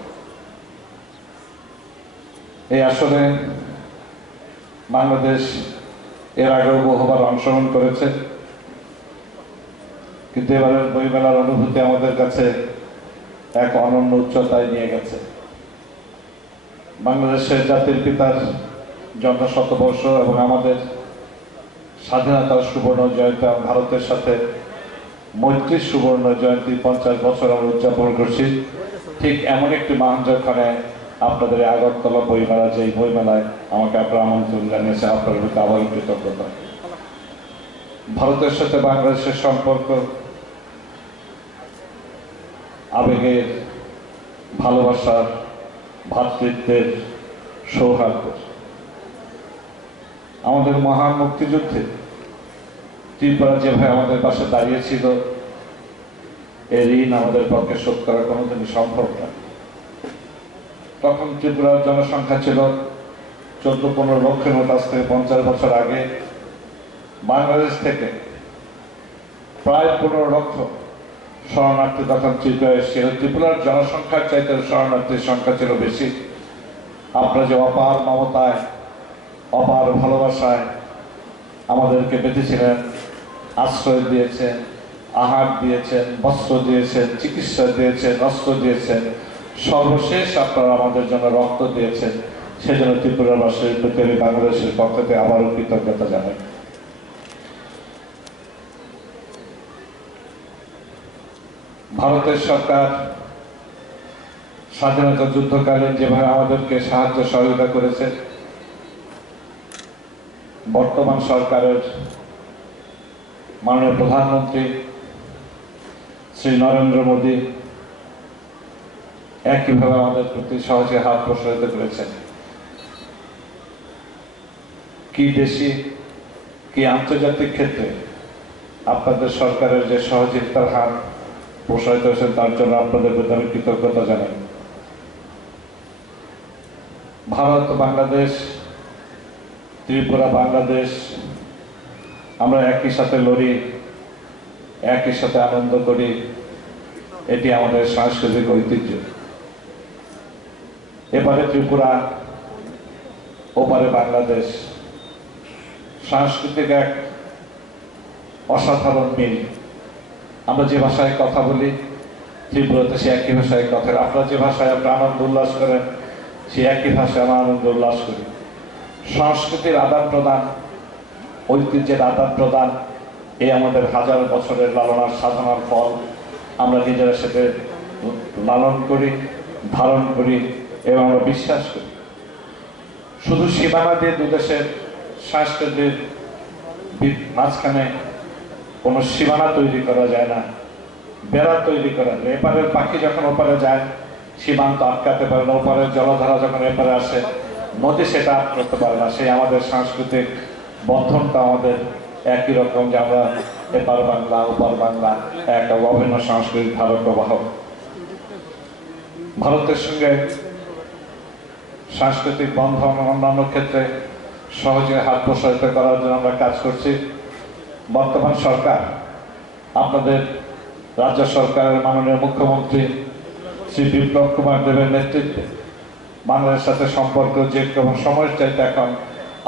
এই আসরে বাংলাদেশ এর আগেও বহুবার অংশগ্রহণ করেছে, কিন্তু এবারের বইমেলার অনুভূতি আমাদের কাছে এক অনন্য উচ্চতায় নিয়ে গেছে। বাংলাদেশের জাতির পিতার জন্ম শতবর্ষ এবং আমাদের স্বাধীনতার সুবর্ণ জয়ন্তী, ভারতের সাথে মৈত্রীর সুবর্ণ জয়ন্তী 50 বছর আমরা উদযাপন করছি। ঠিক এমন একটি মহানজখানে আপনাদের আগরতলা বইমেলা, যে বইমেলায় আমাকে আপনারা আমন্ত্রণ জানিয়েছে, আপনার প্রতি আবার কৃতজ্ঞতা। ভারতের সাথে বাংলাদেশের সম্পর্ক আবেগের, ভালোবাসার, ভ্রাতৃত্বের, সৌহার্দ্যের। আমাদের মহান মুক্তিযুদ্ধে ত্রিপুরা যেভাবে আমাদের পাশে দাঁড়িয়েছিল, এর ঋণ আমাদের পক্ষে শোধ করা কোনোদিনই সম্ভব না। তখন ত্রিপুরার জনসংখ্যা ছিল 14-15 লক্ষের মতো। আজ থেকে 50 বছর আগে বাংলাদেশ থেকে প্রায় 15 লক্ষ শরণার্থী তখন ত্রিপুরা এসেছিল। ত্রিপুরার জনসংখ্যার চাইতে শরণার্থীর সংখ্যা ছিল বেশি। আপনারা যে অপার মমতায়, অপার ভালোবাসায় আমাদেরকে বেঁধেছিলেন, আশ্রয় দিয়েছেন, আহার দিয়েছেন, বস্ত্র দিয়েছেন, চিকিৎসা দিয়েছেন, অস্ত্র দিয়েছেন, সর্বশেষ আপনারা আমাদের জন্য রক্ত দিয়েছেন, সেজন্য ত্রিপুরাবাসীর প্রতি আমি বাংলাদেশের পক্ষ থেকে আবারও কৃতজ্ঞতা জানাই। ভারতের সরকার স্বাধীনতা যুদ্ধকালীন যেভাবে আমাদেরকে সাহায্য সহযোগিতা করেছে, বর্তমান সরকারের মাননীয় প্রধানমন্ত্রী শ্রী নরেন্দ্র মোদী একইভাবে আমাদের প্রতি সহজে হাত প্রসারিত করেছেন। কি দেশি কি আন্তর্জাতিক ক্ষেত্রে আপনাদের সরকারের যে সহযোগিতার হাত প্রসারিত হয়েছে, তার জন্য আপনাদের প্রতি আমি কৃতজ্ঞতা জানাই। ভারত, বাংলাদেশ, ত্রিপুরা, বাংলাদেশ, আমরা একই সাথে লড়ি, একই সাথে আনন্দ করি, এটি আমাদের সাংস্কৃতিক ঐতিহ্য। এপারে ত্রিপুরা, ওপারে বাংলাদেশ, সাংস্কৃতিক এক অসাধারণ মিল। আমরা যে ভাষায় কথা বলি, ত্রিপুরাতে সে একই ভাষায় কথা। আপনারা যে ভাষায় আপনারা আনন্দ উল্লাস করেন, সে একই ভাষায় আমরা আনন্দ উল্লাস করি। সংস্কৃতির আদান প্রদান, ঐতিহ্যের আদান প্রদান, এই আমাদের হাজার বছরের লালনার সাধনার ফল। আমরা নিজেরা সেটা লালন করি, ধারণ করি এবং আমরা বিশ্বাস করি। শুধু সীমানা দিয়ে দুদেশের সংস্কৃতির মাঝখানে কোনো সীমানা তৈরি করা যায় না, বেড়া তৈরি করা যায়। এপারের পাখি যখন ওপারে যায়, সীমান্ত আটকাতে পারে না। ওপারের জলধারা যখন এপারে আসে, নদী সেটা করতে পারে না। সেই আমাদের সাংস্কৃতিক বন্ধনটা আমাদের একই রকম, যে আমরা এপার বাংলা, ওপার বাংলা, একটা অভিন্ন সাংস্কৃতিক ধারক বাহক। ভারতের সঙ্গে সাংস্কৃতিক বন্ধন অন্যান্য ক্ষেত্রে সহজে হাত প্রসারিত করার জন্য আমরা কাজ করছি। বর্তমান সরকার, আপনাদের রাজ্য সরকারের মাননীয় মুখ্যমন্ত্রী শ্রী বিপ্লব কুমার দেবের নেতৃত্বে বাংলাদেশের সাথে সম্পর্ক যে কোনো সময়ের চাইতে এখন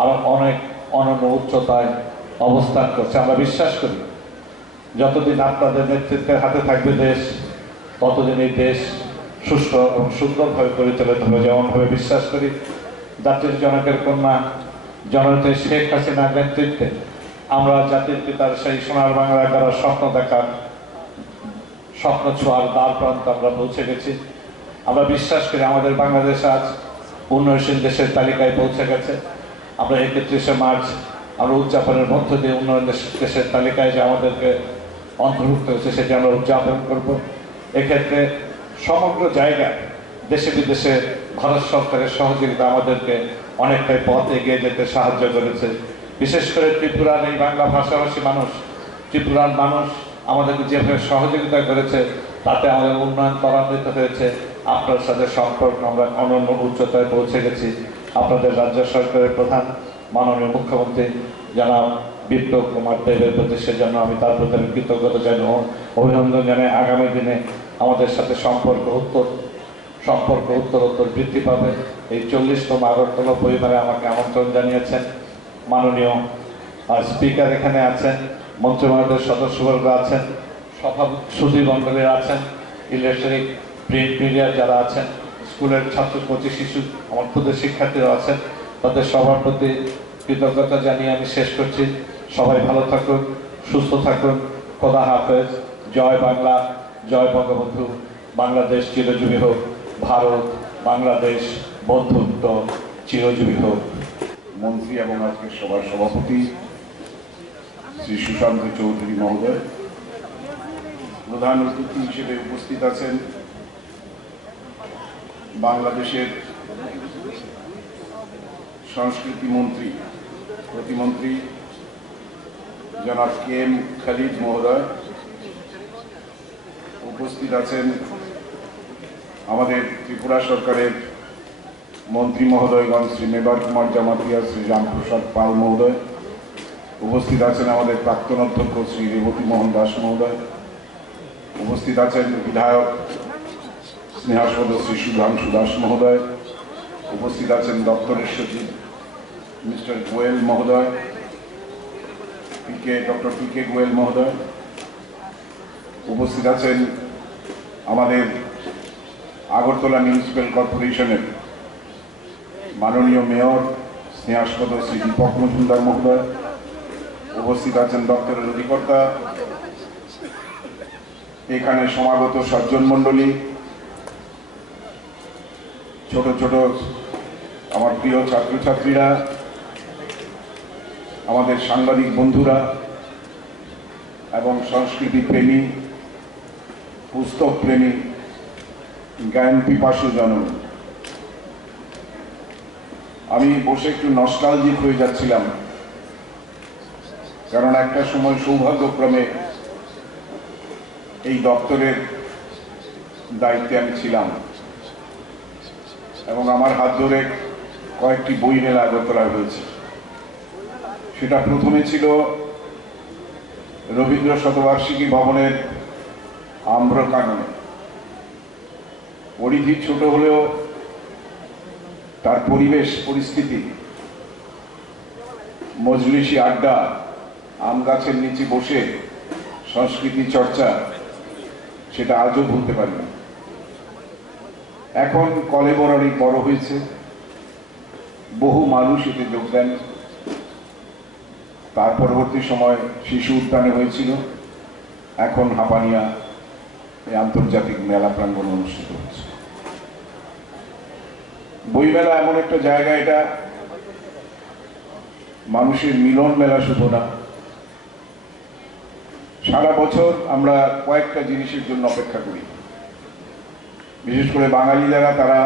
আরো অনেক অনন্য উচ্চতায় অবস্থান করছে। আমরা বিশ্বাস করি, যতদিন আপনাদের নেতৃত্বের হাতে থাকবে দেশ, ততদিন এই দেশ সুষ্ঠু এবং সুন্দরভাবে পরিচালিত হবে। যেমনভাবে বিশ্বাস করি, জাতির জনকের কন্যা জননেত্রী শেখ হাসিনার নেতৃত্বে আমরা জাতির পিতার সেই সোনার বাংলা করার স্বপ্ন দেখার, স্বপ্ন ছোঁয়ার দ্বার প্রান্তে আমরা পৌঁছে গেছি। আমরা বিশ্বাস করি আমাদের বাংলাদেশ আজ উন্নয়নশীল দেশের তালিকায় পৌঁছে গেছে। আমরা 31শে মার্চ আমরা উদযাপনের মধ্য দিয়ে উন্নয়ন দেশের তালিকায় যে আমাদেরকে অন্তর্ভুক্ত হয়েছে, সেটি আমরা উদযাপন করব। এক্ষেত্রে সমগ্র জায়গায় দেশে বিদেশে ভারত সরকারের সহযোগিতা আমাদেরকে অনেকটাই পথ এগিয়ে যেতে সাহায্য করেছে। বিশেষ করে ত্রিপুরার এই বাংলা ভাষাভাষী মানুষ, ত্রিপুরার মানুষ আমাদেরকে যেভাবে সহযোগিতা করেছে তাতে আমাদের উন্নয়ন ত্বরান্বিত হয়েছে। আপনার সাথে সম্পর্ক আমরা অনন্য উচ্চতায় পৌঁছে গেছি। আপনাদের রাজ্য সরকারের প্রধান মাননীয় মুখ্যমন্ত্রী জনাব বিপ্লব কুমার দেবের প্রতি সেজন্য আমি তার প্রতি কৃতজ্ঞতা জানাই, অভিনন্দন জানাই। আগামী দিনে আমাদের সাথে সম্পর্ক উত্তরোত্তর বৃদ্ধি পাবে। এই 40তম আগরতলা পরিবারে আমাকে আমন্ত্রণ জানিয়েছেন। মাননীয় স্পিকার এখানে আছেন, মন্ত্রিমণ্ডলের সদস্যবর্গ আছেন, সুধী মণ্ডলীরা আছেন, ইলেকট্রনিক প্রিন্ট মিডিয়া যারা আছেন, স্কুলের ছাত্র ছাত্রী শিশু আমার ক্ষুদ্র শিক্ষার্থীরা আছেন, তাদের সবার প্রতি কৃতজ্ঞতা জানিয়ে আমি শেষ করছি। সবাই ভালো থাকুন, সুস্থ থাকুন। খোদা হাফেজ। জয় বাংলা, জয় বঙ্গবন্ধু। বাংলাদেশ চিরজীবী হোক। ভারত বাংলাদেশ বন্ধুত্ব চিরজীবী হোক। মন্ত্রী এবং আজকের সভার সভাপতি শ্রী সুশান্ত চৌধুরী মহোদয়, প্রধান অতিথি হিসেবে উপস্থিত আছেন বাংলাদেশের সংস্কৃতি মন্ত্রী প্রতিমন্ত্রী জনাব KM খালিদ মহোদয়, উপস্থিত আছেন আমাদের ত্রিপুরা সরকারের মন্ত্রী মহোদয়গণ শ্রী মেবার কুমার জামাতিয়া, শ্রী রামপ্রসাদ পাল মহোদয়, উপস্থিত আছেন আমাদের প্রাক্তন অধ্যক্ষ শ্রী রেবতী মোহন দাস মহোদয়, উপস্থিত আছেন বিধায়ক স্নেহাস্পদ শ্রী সুধাংশু দাস মহোদয়, উপস্থিত আছেন দপ্তরের সচিব মিস্টার গোয়েল মহোদয়, ডক্টর PK গোয়েল মহোদয়, উপস্থিত আছেন আমাদের আগরতলা মিউনিসিপ্যাল কর্পোরেশনের মাননীয় মেয়র স্নেহাস্পদ শ্রী দীপক মজুমদার মহোদয়, উপস্থিত আছেন দপ্তরের অধিকর্তা, এখানে সমাগত সজ্জন মণ্ডলী, ছোট ছোট আমার প্রিয় ছাত্রছাত্রীরা, আমাদের সাংবাদিক বন্ধুরা এবং সংস্কৃতি প্রেমী, পুস্তক প্রেমী, জ্ঞান পিপাসু জননী। আমি বসে একটু নস্টালজিক হয়ে যাচ্ছিলাম, কারণ একটা সময় সৌভাগ্যক্রমে এই দপ্তরের দায়িত্বে আমি ছিলাম এবং আমার হাত ধরে কয়েকটি বই মেলা আগরতলা হয়েছে। সেটা প্রথমে ছিল রবীন্দ্র শতবার্ষিকী ভবনের আম্রকাননে। পরিধি ছোট হলেও তার পরিবেশ পরিস্থিতি, মজলিসি আড্ডা, আম গাছের নিচে বসে সংস্কৃতি চর্চা, সেটা আজও ভুলতে পারি না। এখন কলেবর অনেক বড় হয়েছে, বহু মানুষ এতে যোগ দেন। তার পরবর্তী সময় শিশু উদ্যানে হয়েছিল, এখন হাপানিয়া এই আন্তর্জাতিক মেলা প্রাঙ্গণ অনুষ্ঠিত হচ্ছে। বইমেলা এমন একটা জায়গা, এটা মানুষের মিলন মেলা শুধু না, সারা বছর আমরা কয়েকটা জিনিসের জন্য অপেক্ষা করি। বিশেষ করে বাঙালি যারা, তারা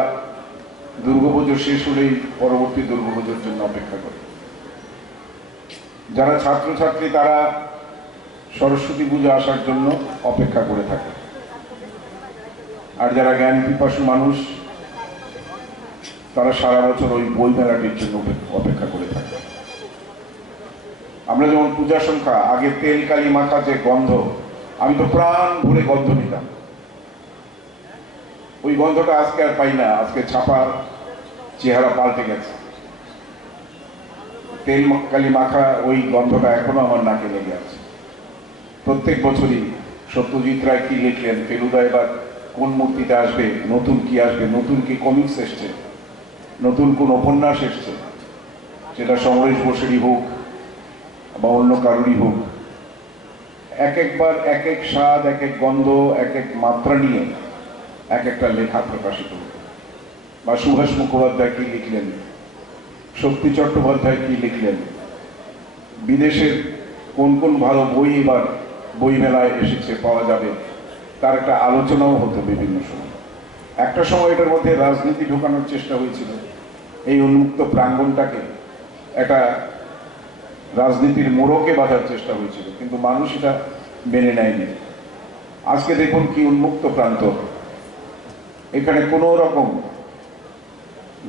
দুর্গাপুজো শেষ হলেই পরবর্তী দুর্গাপুজোর জন্য অপেক্ষা করে। যারা ছাত্রছাত্রী, তারা সরস্বতী পুজো আসার জন্য অপেক্ষা করে থাকে। আর যারা জ্ঞান পিপাসু মানুষ, তারা সারা বছর ওই বই মেলাটির জন্য অপেক্ষা করে থাকে। আমরা যেমন পূজা সংখ্যা, আগে তেল কালি মাখা যে গন্ধ, আমি তো প্রাণ ভরে গন্ধ নিতাম, ওই গন্ধটা আজকে আর পাই না। আজকে ছাপার চেহারা পাল্টে গেছে। তেল কালি মাখা ওই গন্ধটা এখনো আমার নাকে লেগে আছে। প্রত্যেক বছরই সত্যজিৎ রায় কি লিখলেন, ফেলুদা এবার কোন মূর্তিতে আসবে, নতুন কি আসবে, নতুন কি কমিক্স এসছে, নতুন কোন উপন্যাস এসছে, সেটা সমরেশ বসেরই হোক বা অন্য কারোরই হোক, এক একবার এক এক স্বাদ, এক এক গন্ধ, এক এক মাত্রা নিয়ে এক একটা লেখা প্রকাশিত হতো। বা সুভাষ মুখোপাধ্যায় কি লিখলেন, শক্তি চট্টোপাধ্যায় কি লিখলেন, বিদেশের কোন কোন ভালো বই এবার বই মেলায় এসেছে, পাওয়া যাবে, তার একটা আলোচনাও হতো বিভিন্ন সময়। একটা সময় এটার মধ্যে রাজনীতি ঢোকানোর চেষ্টা হয়েছিল, এই উন্মুক্ত প্রাঙ্গণটাকে একটা রাজনীতির মোড়কে বাঁধার চেষ্টা হয়েছিল, কিন্তু মানুষ এটা মেনে নেয়নি। আজকে দেখুন কি উন্মুক্ত প্রান্ত, এখানে কোনো রকম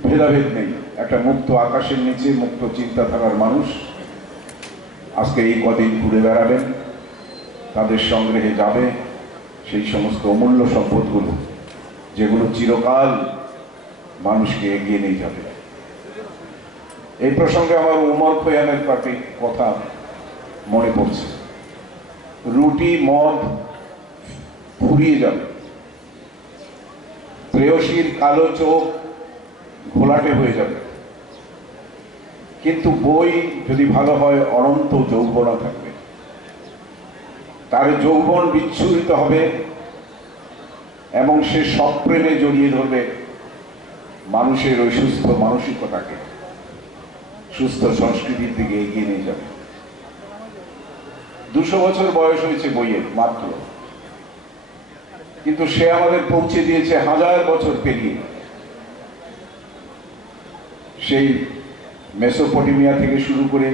ভেদাভেদ নেই। একটা মুক্ত আকাশের নিচে মুক্ত চিন্তাধারার মানুষ আজকে এই কদিন ঘুরে বেড়াবেন, তাদের সংগ্রহে যাবে সেই সমস্ত অমূল্য সম্পদগুলো, যেগুলো চিরকাল মানুষকে এগিয়ে নিয়ে যাবে। এই প্রসঙ্গে আমার উমর খৈয়ামের কথা মনে পড়ছে। রুটি মদ ফুরিয়ে যাবে, প্রেয়সীর কালো চোখ ঘোলাটে হয়ে যাবে, কিন্তু বই যদি ভালো হয় অনন্ত যৌবনা থাকবে। তার যৌবন বিচ্ছুরিত হবে এবং সে সব প্রেমে জড়িয়ে ধরবে মানুষের ওই সুস্থ মানসিকতাকে, সুস্থ সংস্কৃতির দিকে এগিয়ে নিয়ে যাবে। 200 বছর বয়স হয়েছে বইয়ের মাত্র, কিন্তু সে আমাদের পৌঁছে দিয়েছে 1000 বছর পেরিয়ে। সেই মেসোপটেমিয়া থেকে শুরু করে,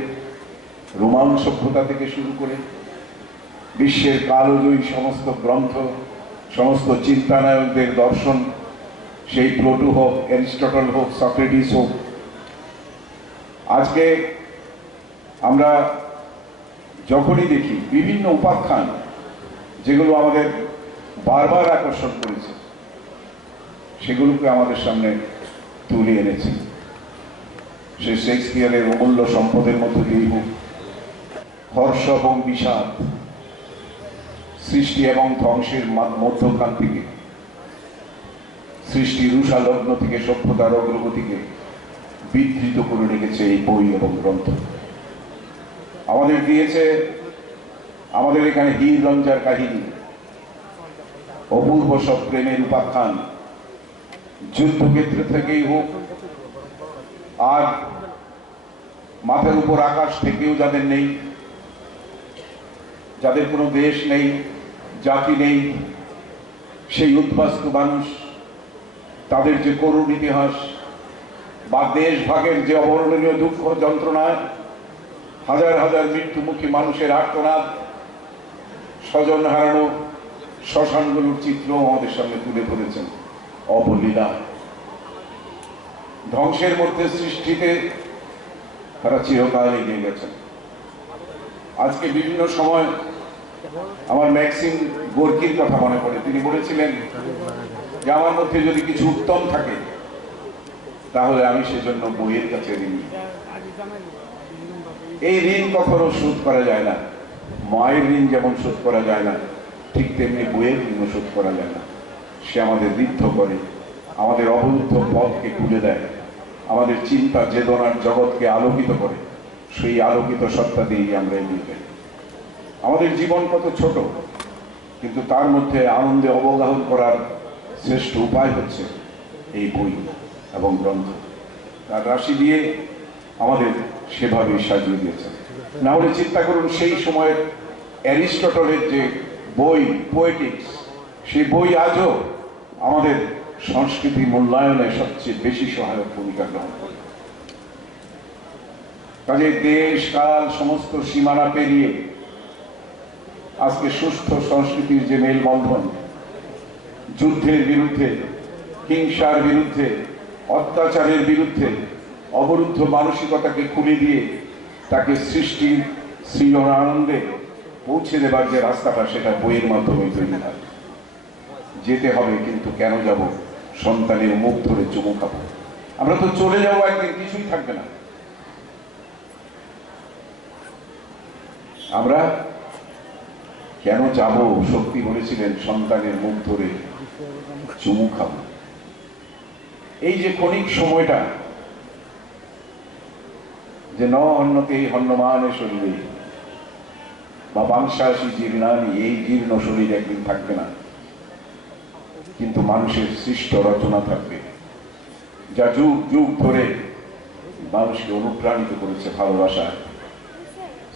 রোমান সভ্যতা থেকে শুরু করে, বিশ্বের কালজয়ী সমস্ত গ্রন্থ, সমস্ত চিন্তানায়কদের দর্শন, সেই প্লেটো হোক, অ্যারিস্টটল হোক, সক্রেটিস হোক, আজকে আমরা যখনই দেখি বিভিন্ন উপাখ্যান যেগুলো আমাদের বারবার আকর্ষণ করেছে, সেগুলোকে আমাদের সামনে তুলে এনেছে। সে শেক্সপিয়ারের অমূল্য সম্পদের মধ্য দিয়েই হোক, হর্ষ এবং বিষাদ, সৃষ্টি এবং ধ্বংসের মধ্যখান থেকে, সৃষ্টির উষালগ্ন থেকে সভ্যতার অগ্রগতিকে বিধৃত করে রেখেছে এই বই এবং গ্রন্থ। আমাদের দিয়েছে আমাদের এখানে হীর লঞ্জার কাহিনী, অপূর্ব সব প্রেমের উপাখ্যান, যুদ্ধক্ষেত্র থেকেই হোক, আর মাথার উপর আকাশ থেকেও যাদের নেই, যাদের কোনো দেশ নেই, জাতি নেই, সেই উদ্বাস্তু মানুষ, তাদের যে করুণ ইতিহাস, বা দেশ ভাগের যে অবর্ণনীয় দুঃখ যন্ত্রণায় হাজার হাজার মৃত্যুমুখী মানুষের আর্তনাদ, স্বজন হারানো শ্মশানগুলোর চিত্র আমাদের সামনে তুলে ধরেছেন অবলীলা। ধ্বংসের মধ্যে সৃষ্টিতে তারা চিরকাল এগিয়ে গেছেন। আজকে বিভিন্ন সময় আমার ম্যাক্সিম গোর্কির কথা মনে পড়ে। তিনি বলেছিলেন যে আমার মধ্যে যদি কিছু উত্তম থাকে তাহলে আমি সেজন্য বইয়ের কাছে ঋণী। এই ঋণ কখনো শোধ করা যায় না। মায়ের ঋণ যেমন শোধ করা যায় না, ঠিক তেমনি বইয়ের ঋণও শোধ করা যায় না। সে আমাদের ঋদ্ধ করে, আমাদের অবরুদ্ধ পথকে খুলে দেয়, আমাদের চিন্তা চেতনার জগৎকে আলোকিত করে। সেই আলোকিত সত্তা দিয়েই আমরা এগিয়ে যাই। আমাদের জীবন কত ছোট, কিন্তু তার মধ্যে আনন্দে অবগাহন করার শ্রেষ্ঠ উপায় হচ্ছে এই বই এবং গ্রন্থ। তার রাশি দিয়ে আমাদের সেভাবে সাজিয়ে দিয়েছেন। না হলে চিন্তা করুন, সেই সময়ের অ্যারিস্টটলের যে বই পোয়েটিক্স, সেই বই আজও আমাদের সংস্কৃতি মূল্যায়নে সবচেয়ে বেশি সহায়ক ভূমিকা গ্রহণ করে। কাজে দেশ কাল সমস্ত সীমানা পেরিয়ে আজকে সুস্থ সংস্কৃতির যে মেলবন্ধন, যুদ্ধের বিরুদ্ধে, হিংসার বিরুদ্ধে, অত্যাচারের বিরুদ্ধে অবরুদ্ধ মানসিকতাকে খুলে দিয়ে তাকে সৃষ্টির সৃজন আনন্দে পৌঁছে দেবার যে রাস্তাটা, সেটা বইয়ের মাধ্যমে তৈরি হয়। যেতে হবে, কিন্তু কেন যাব? সন্তানের মুখ ধরে চুমু খাবো। আমরা তো চলে যাবো একদিন, কিছুই থাকবে না। আমরা কেন যাব? শক্তি বলেছিলেন সন্তানের মুখ ধরে চুমু খাবো। এই যে ক্ষণিক সময়টা, যে ন অন্যকে হন্যমানে শরীরে বা বাংশাসী জীর্ণানি, এই জীর্ণ শরীর একদিন থাকবে না, কিন্তু মানুষের সৃষ্ট রচনা থাকবে, যা যুগ যুগ ধরে মানুষকে অনুপ্রাণিত করেছে ভালোবাসা,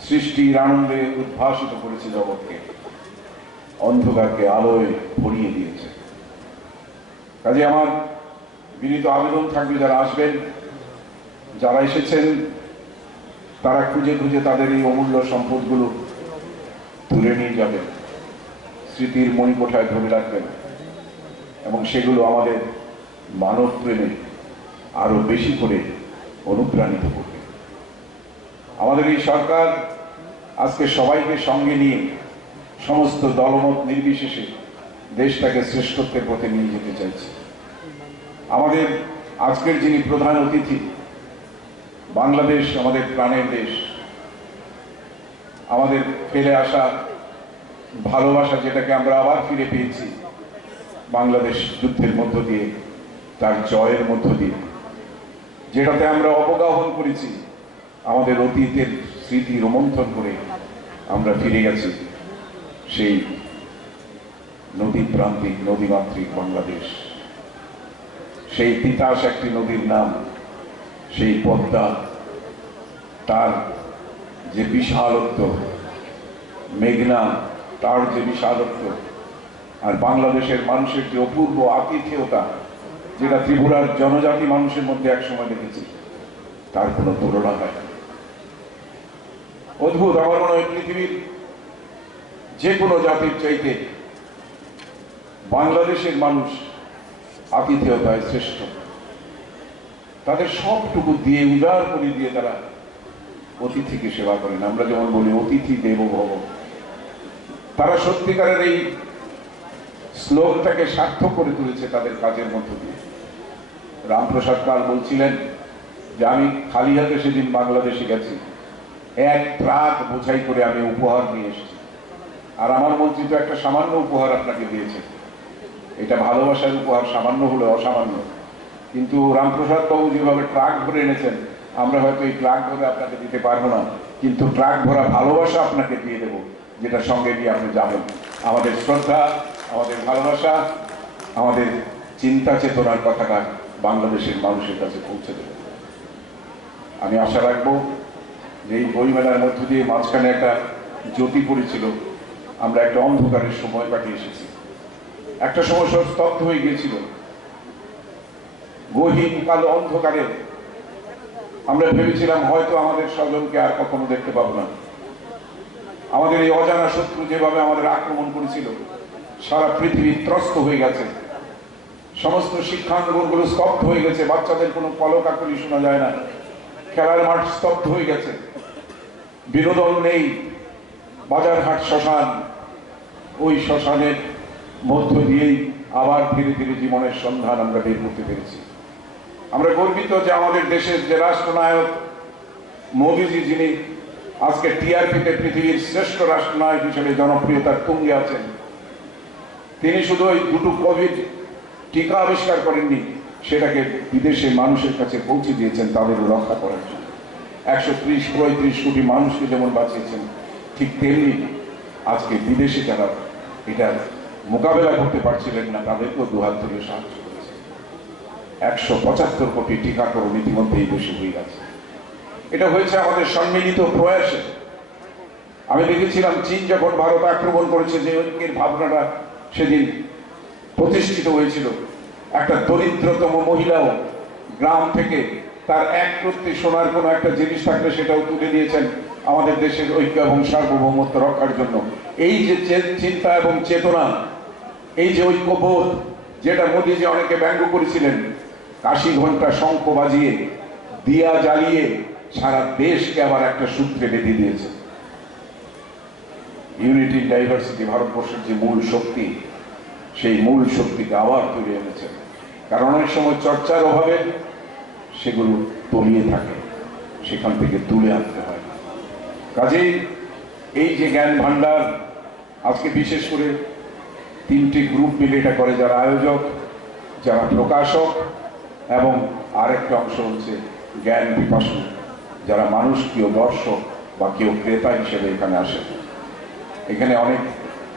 সৃষ্টির আনন্দে উদ্ভাসিত করেছে জগৎকে, অন্ধকারকে আলোয় ভরিয়ে দিয়েছে। কাজে আমার বিনীত আবেদন থাকবে, যারা আসবেন, যারা এসেছেন, তারা খুঁজে খুঁজে তাদের এই অমূল্য সম্পদগুলো তুলে নিয়ে যাবেন, স্মৃতির মণিকোঠায় ধরে রাখবেন এবং সেগুলো আমাদের মানব প্রেমে আরো বেশি করে অনুপ্রাণিত করবে। আমাদের এই সরকার আজকে সবাইকে সঙ্গে নিয়ে সমস্ত দলমত নির্বিশেষে দেশটাকে শ্রেষ্ঠত্বের পথে নিয়ে যেতে চাইছে। আমাদের আজকের যিনি প্রধান অতিথি, বাংলাদেশ আমাদের প্রাণের দেশ, আমাদের ফেলে আসা ভালোবাসা যেটাকে আমরা আবার ফিরে পেয়েছি বাংলাদেশ যুদ্ধের মধ্য দিয়ে, তার জয়ের মধ্য দিয়ে, যেটাতে আমরা অবগাহন করেছি, আমাদের অতীতের স্মৃতি রোমন্থন করে আমরা ফিরে গেছি সেই নদীপ্রান্তিক নদীমাতৃক বাংলাদেশ। সেই তিতাস একটি নদীর নাম, সেই পদ্মা, তার যে বিশালত্ব, মেঘনা তার যে বিশালত্ব, আর বাংলাদেশের মানুষের যে অপূর্ব আতিথেয়তা, যেটা ত্রিপুরার জনজাতি মানুষের মধ্যে একসময় দেখেছি, তার কোনো তুলনা হয় না। অদ্ভুত। আমার মনে হয় পৃথিবীর যে কোনো জাতির চাইতে বাংলাদেশের মানুষ আতিথেয়তায় শ্রেষ্ঠ। তাদের সবটুকু দিয়ে, উদার করে দিয়ে তারা অতিথিকে সেবা করেন। আমরা যেমন বলি অতিথি দেবো ভব, তারা সত্যিকারের এই শ্লোকটাকে সার্থক করে তুলেছে তাদের কাজের মধ্য দিয়ে। রামপ্রসাদ পাল বলছিলেন যে আমি খালি হাতে সেদিন বাংলাদেশে গেছি, এক ট্রাক বোঝাই করে আমি উপহার নিয়ে এসেছি, আর আমার মন্ত্রী তো একটা সামান্য উপহার আপনাকে দিয়েছে। এটা ভালোবাসার উপহার, সামান্য হলে অসামান্য, কিন্তু রামপ্রসাদ বাবু যেভাবে ট্রাক ভরে এনেছেন, আমরা হয়তো এই ট্রাক ভরে আপনাকে দিতে পারবো না, কিন্তু ট্রাক ভরা ভালোবাসা আপনাকে দিয়ে দেবো, যেটা সঙ্গে নিয়ে আপনি যাবেন। আমাদের শ্রদ্ধা, আমাদের ভালোবাসা, আমাদের চিন্তা চেতনার কথাটা বাংলাদেশের মানুষের কাছে পৌঁছে দেবে। আমি আশা রাখবো যে এই বইমেলার মধ্য দিয়ে মাঝখানে একটা জ্যোতি পড়েছিল, আমরা একটা অন্ধকারের সময় কাটিয়ে এসেছি। একটা সময় সব স্তব্ধ হয়ে গিয়েছিল, গহীন কালো অন্ধকারে আমরা ভেবেছিলাম হয়তো আমাদের স্বজনকে আর কখনো দেখতে পাবো না। আমাদের এই অজানা শত্রু যেভাবে আমাদের আক্রমণ করেছিল, সারা পৃথিবী ত্রস্ত হয়ে গেছে, সমস্ত শিক্ষাঙ্গনগুলো স্তব্ধ হয়ে গেছে, বাচ্চাদের কোনো কলকাকলি শোনা যায় না, খেলার মাঠ স্তব্ধ হয়ে গেছে, বিনোদন নেই, বাজারহাট শ্মশান, ওই শ্মশানের মধ্য দিয়েই আবার ধীরে ধীরে জীবনের সন্ধান আমরা বের করতে পেরেছি। আমরা গর্বিত যে আমাদের দেশের যে রাষ্ট্রনায়ক মোদীজি, যিনি আজকে টিআরপিতে পৃথিবীর শ্রেষ্ঠ রাষ্ট্রনায়ক হিসেবে জনপ্রিয়তার তুঙ্গে আছেন, তিনি শুধু ওই দুটো কোভিড টিকা আবিষ্কার করেননি, সেটাকে বিদেশের মানুষের কাছে পৌঁছে দিয়েছেন তাদেরও রক্ষা করার জন্য। 130-135 কোটি মানুষকে যেমন বাঁচিয়েছেন, ঠিক তেমনি আজকে বিদেশে যারা এটা মোকাবেলা করতে পারছিলেন না, তাদেরকেও দুহাত ধরে সাহায্য করেছে। 175 কোটি টিকাকরণ ইতিমধ্যেই বেশি হয়ে গেছে। এটা হয়েছে আমাদের সম্মিলিত প্রয়াসে। আমি দেখেছিলাম চীন যখন ভারত আক্রমণ করেছে, যে ঐক্যের ভাবনাটা সেদিন প্রতিষ্ঠিত হয়েছিল, একটা দরিদ্রতম মহিলাও গ্রাম থেকে তার এক প্রত্যেক সোনার কোনো একটা জিনিস থাকলে সেটাও তুলে দিয়েছেন আমাদের দেশের ঐক্য এবং সার্বভৌমত্ব রক্ষার জন্য। এই যে চিন্তা এবং চেতনা, এই যে ঐক্যবোধ, যেটা মোদীজি অনেকে ব্যঙ্গ করেছিলেন, কাশি ঘন্টা শঙ্খ বাজিয়ে দিয়া জ্বালিয়ে সারা দেশকে আবার একটা সূত্রে বেঁধে দিয়েছে। ইউনিটি ডাইভার্সিটি, ভারতবর্ষের যে মূল শক্তি, সেই মূল শক্তিকে আবার তুলে এনেছেন। কারণ অনেক সময় চর্চার অভাবে সেগুলো তলিয়ে থাকে, সেখান থেকে তুলে আনতে হয়। কাজেই এই যে জ্ঞান ভান্ডার, আজকে বিশেষ করে 3টি গ্রুপ মিলে এটা করে, যারা আয়োজক, যারা প্রকাশক, এবং আরেকটা অংশ হচ্ছে জ্ঞান পিপাসু, যারা মানুষ কেউ দর্শক বা কেউ ক্রেতা হিসেবে এখানে আসে। এখানে অনেক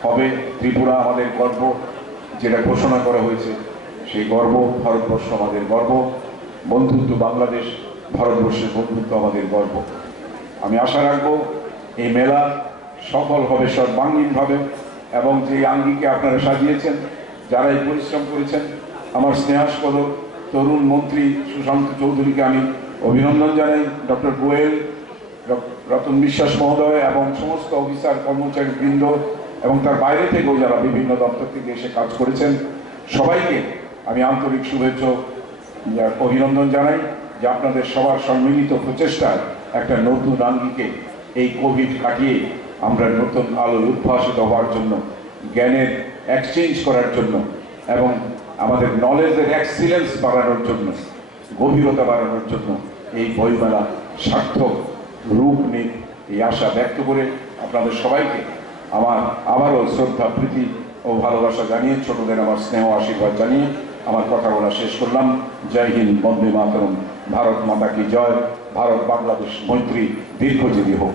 হবে। ত্রিপুরা আমাদের গর্ব, যেটা ঘোষণা করা হয়েছে, সেই গর্ব। ভারতবর্ষ আমাদের গর্ব, বন্ধুত্ব বাংলাদেশ, ভারতবর্ষের বন্ধুত্ব আমাদের গর্ব। আমি আশা রাখবো এই মেলা সফল হবে সর্বাঙ্গীনভাবে, এবং যে আঙ্গিকে আপনারা সাজিয়েছেন, যারা এই পরিশ্রম করেছেন, আমার স্নেহাস্পদ তরুণ মন্ত্রী সুশান্ত চৌধুরীকে আমি অভিনন্দন জানাই, ডক্টর গোয়েল, রতন বিশ্বাস মহোদয় এবং সমস্ত অফিসার কর্মচারী বৃন্দ এবং তার বাইরে থেকেও যারা বিভিন্ন দপ্তর থেকে এসে কাজ করেছেন, সবাইকে আমি আন্তরিক শুভেচ্ছা অভিনন্দন জানাই যে আপনাদের সবার সম্মিলিত প্রচেষ্টায় একটা নতুন আঙ্গিকে এই কোভিড কাটিয়ে আমরা নতুন আলোয় উদ্ভাসিত হওয়ার জন্য, জ্ঞানের এক্সচেঞ্জ করার জন্য এবং আমাদের নলেজের এক্সিলেন্স বাড়ানোর জন্য, গভীরতা বাড়ানোর জন্য এই বইমেলা সার্থক রূপ নিক এই আশা ব্যক্ত করে আপনাদের সবাইকে আমার আবারও শ্রদ্ধা, প্রীতি ও ভালোবাসা জানিয়ে, ছোটদের আমার স্নেহ আশীর্বাদ জানিয়ে আমার কথা বলা শেষ করলাম। জয় হিন্দ, বন্দে মাতরম, ভারত মাতা কি জয়, ভারত বাংলাদেশ মৈত্রী দীর্ঘজীবী হোক।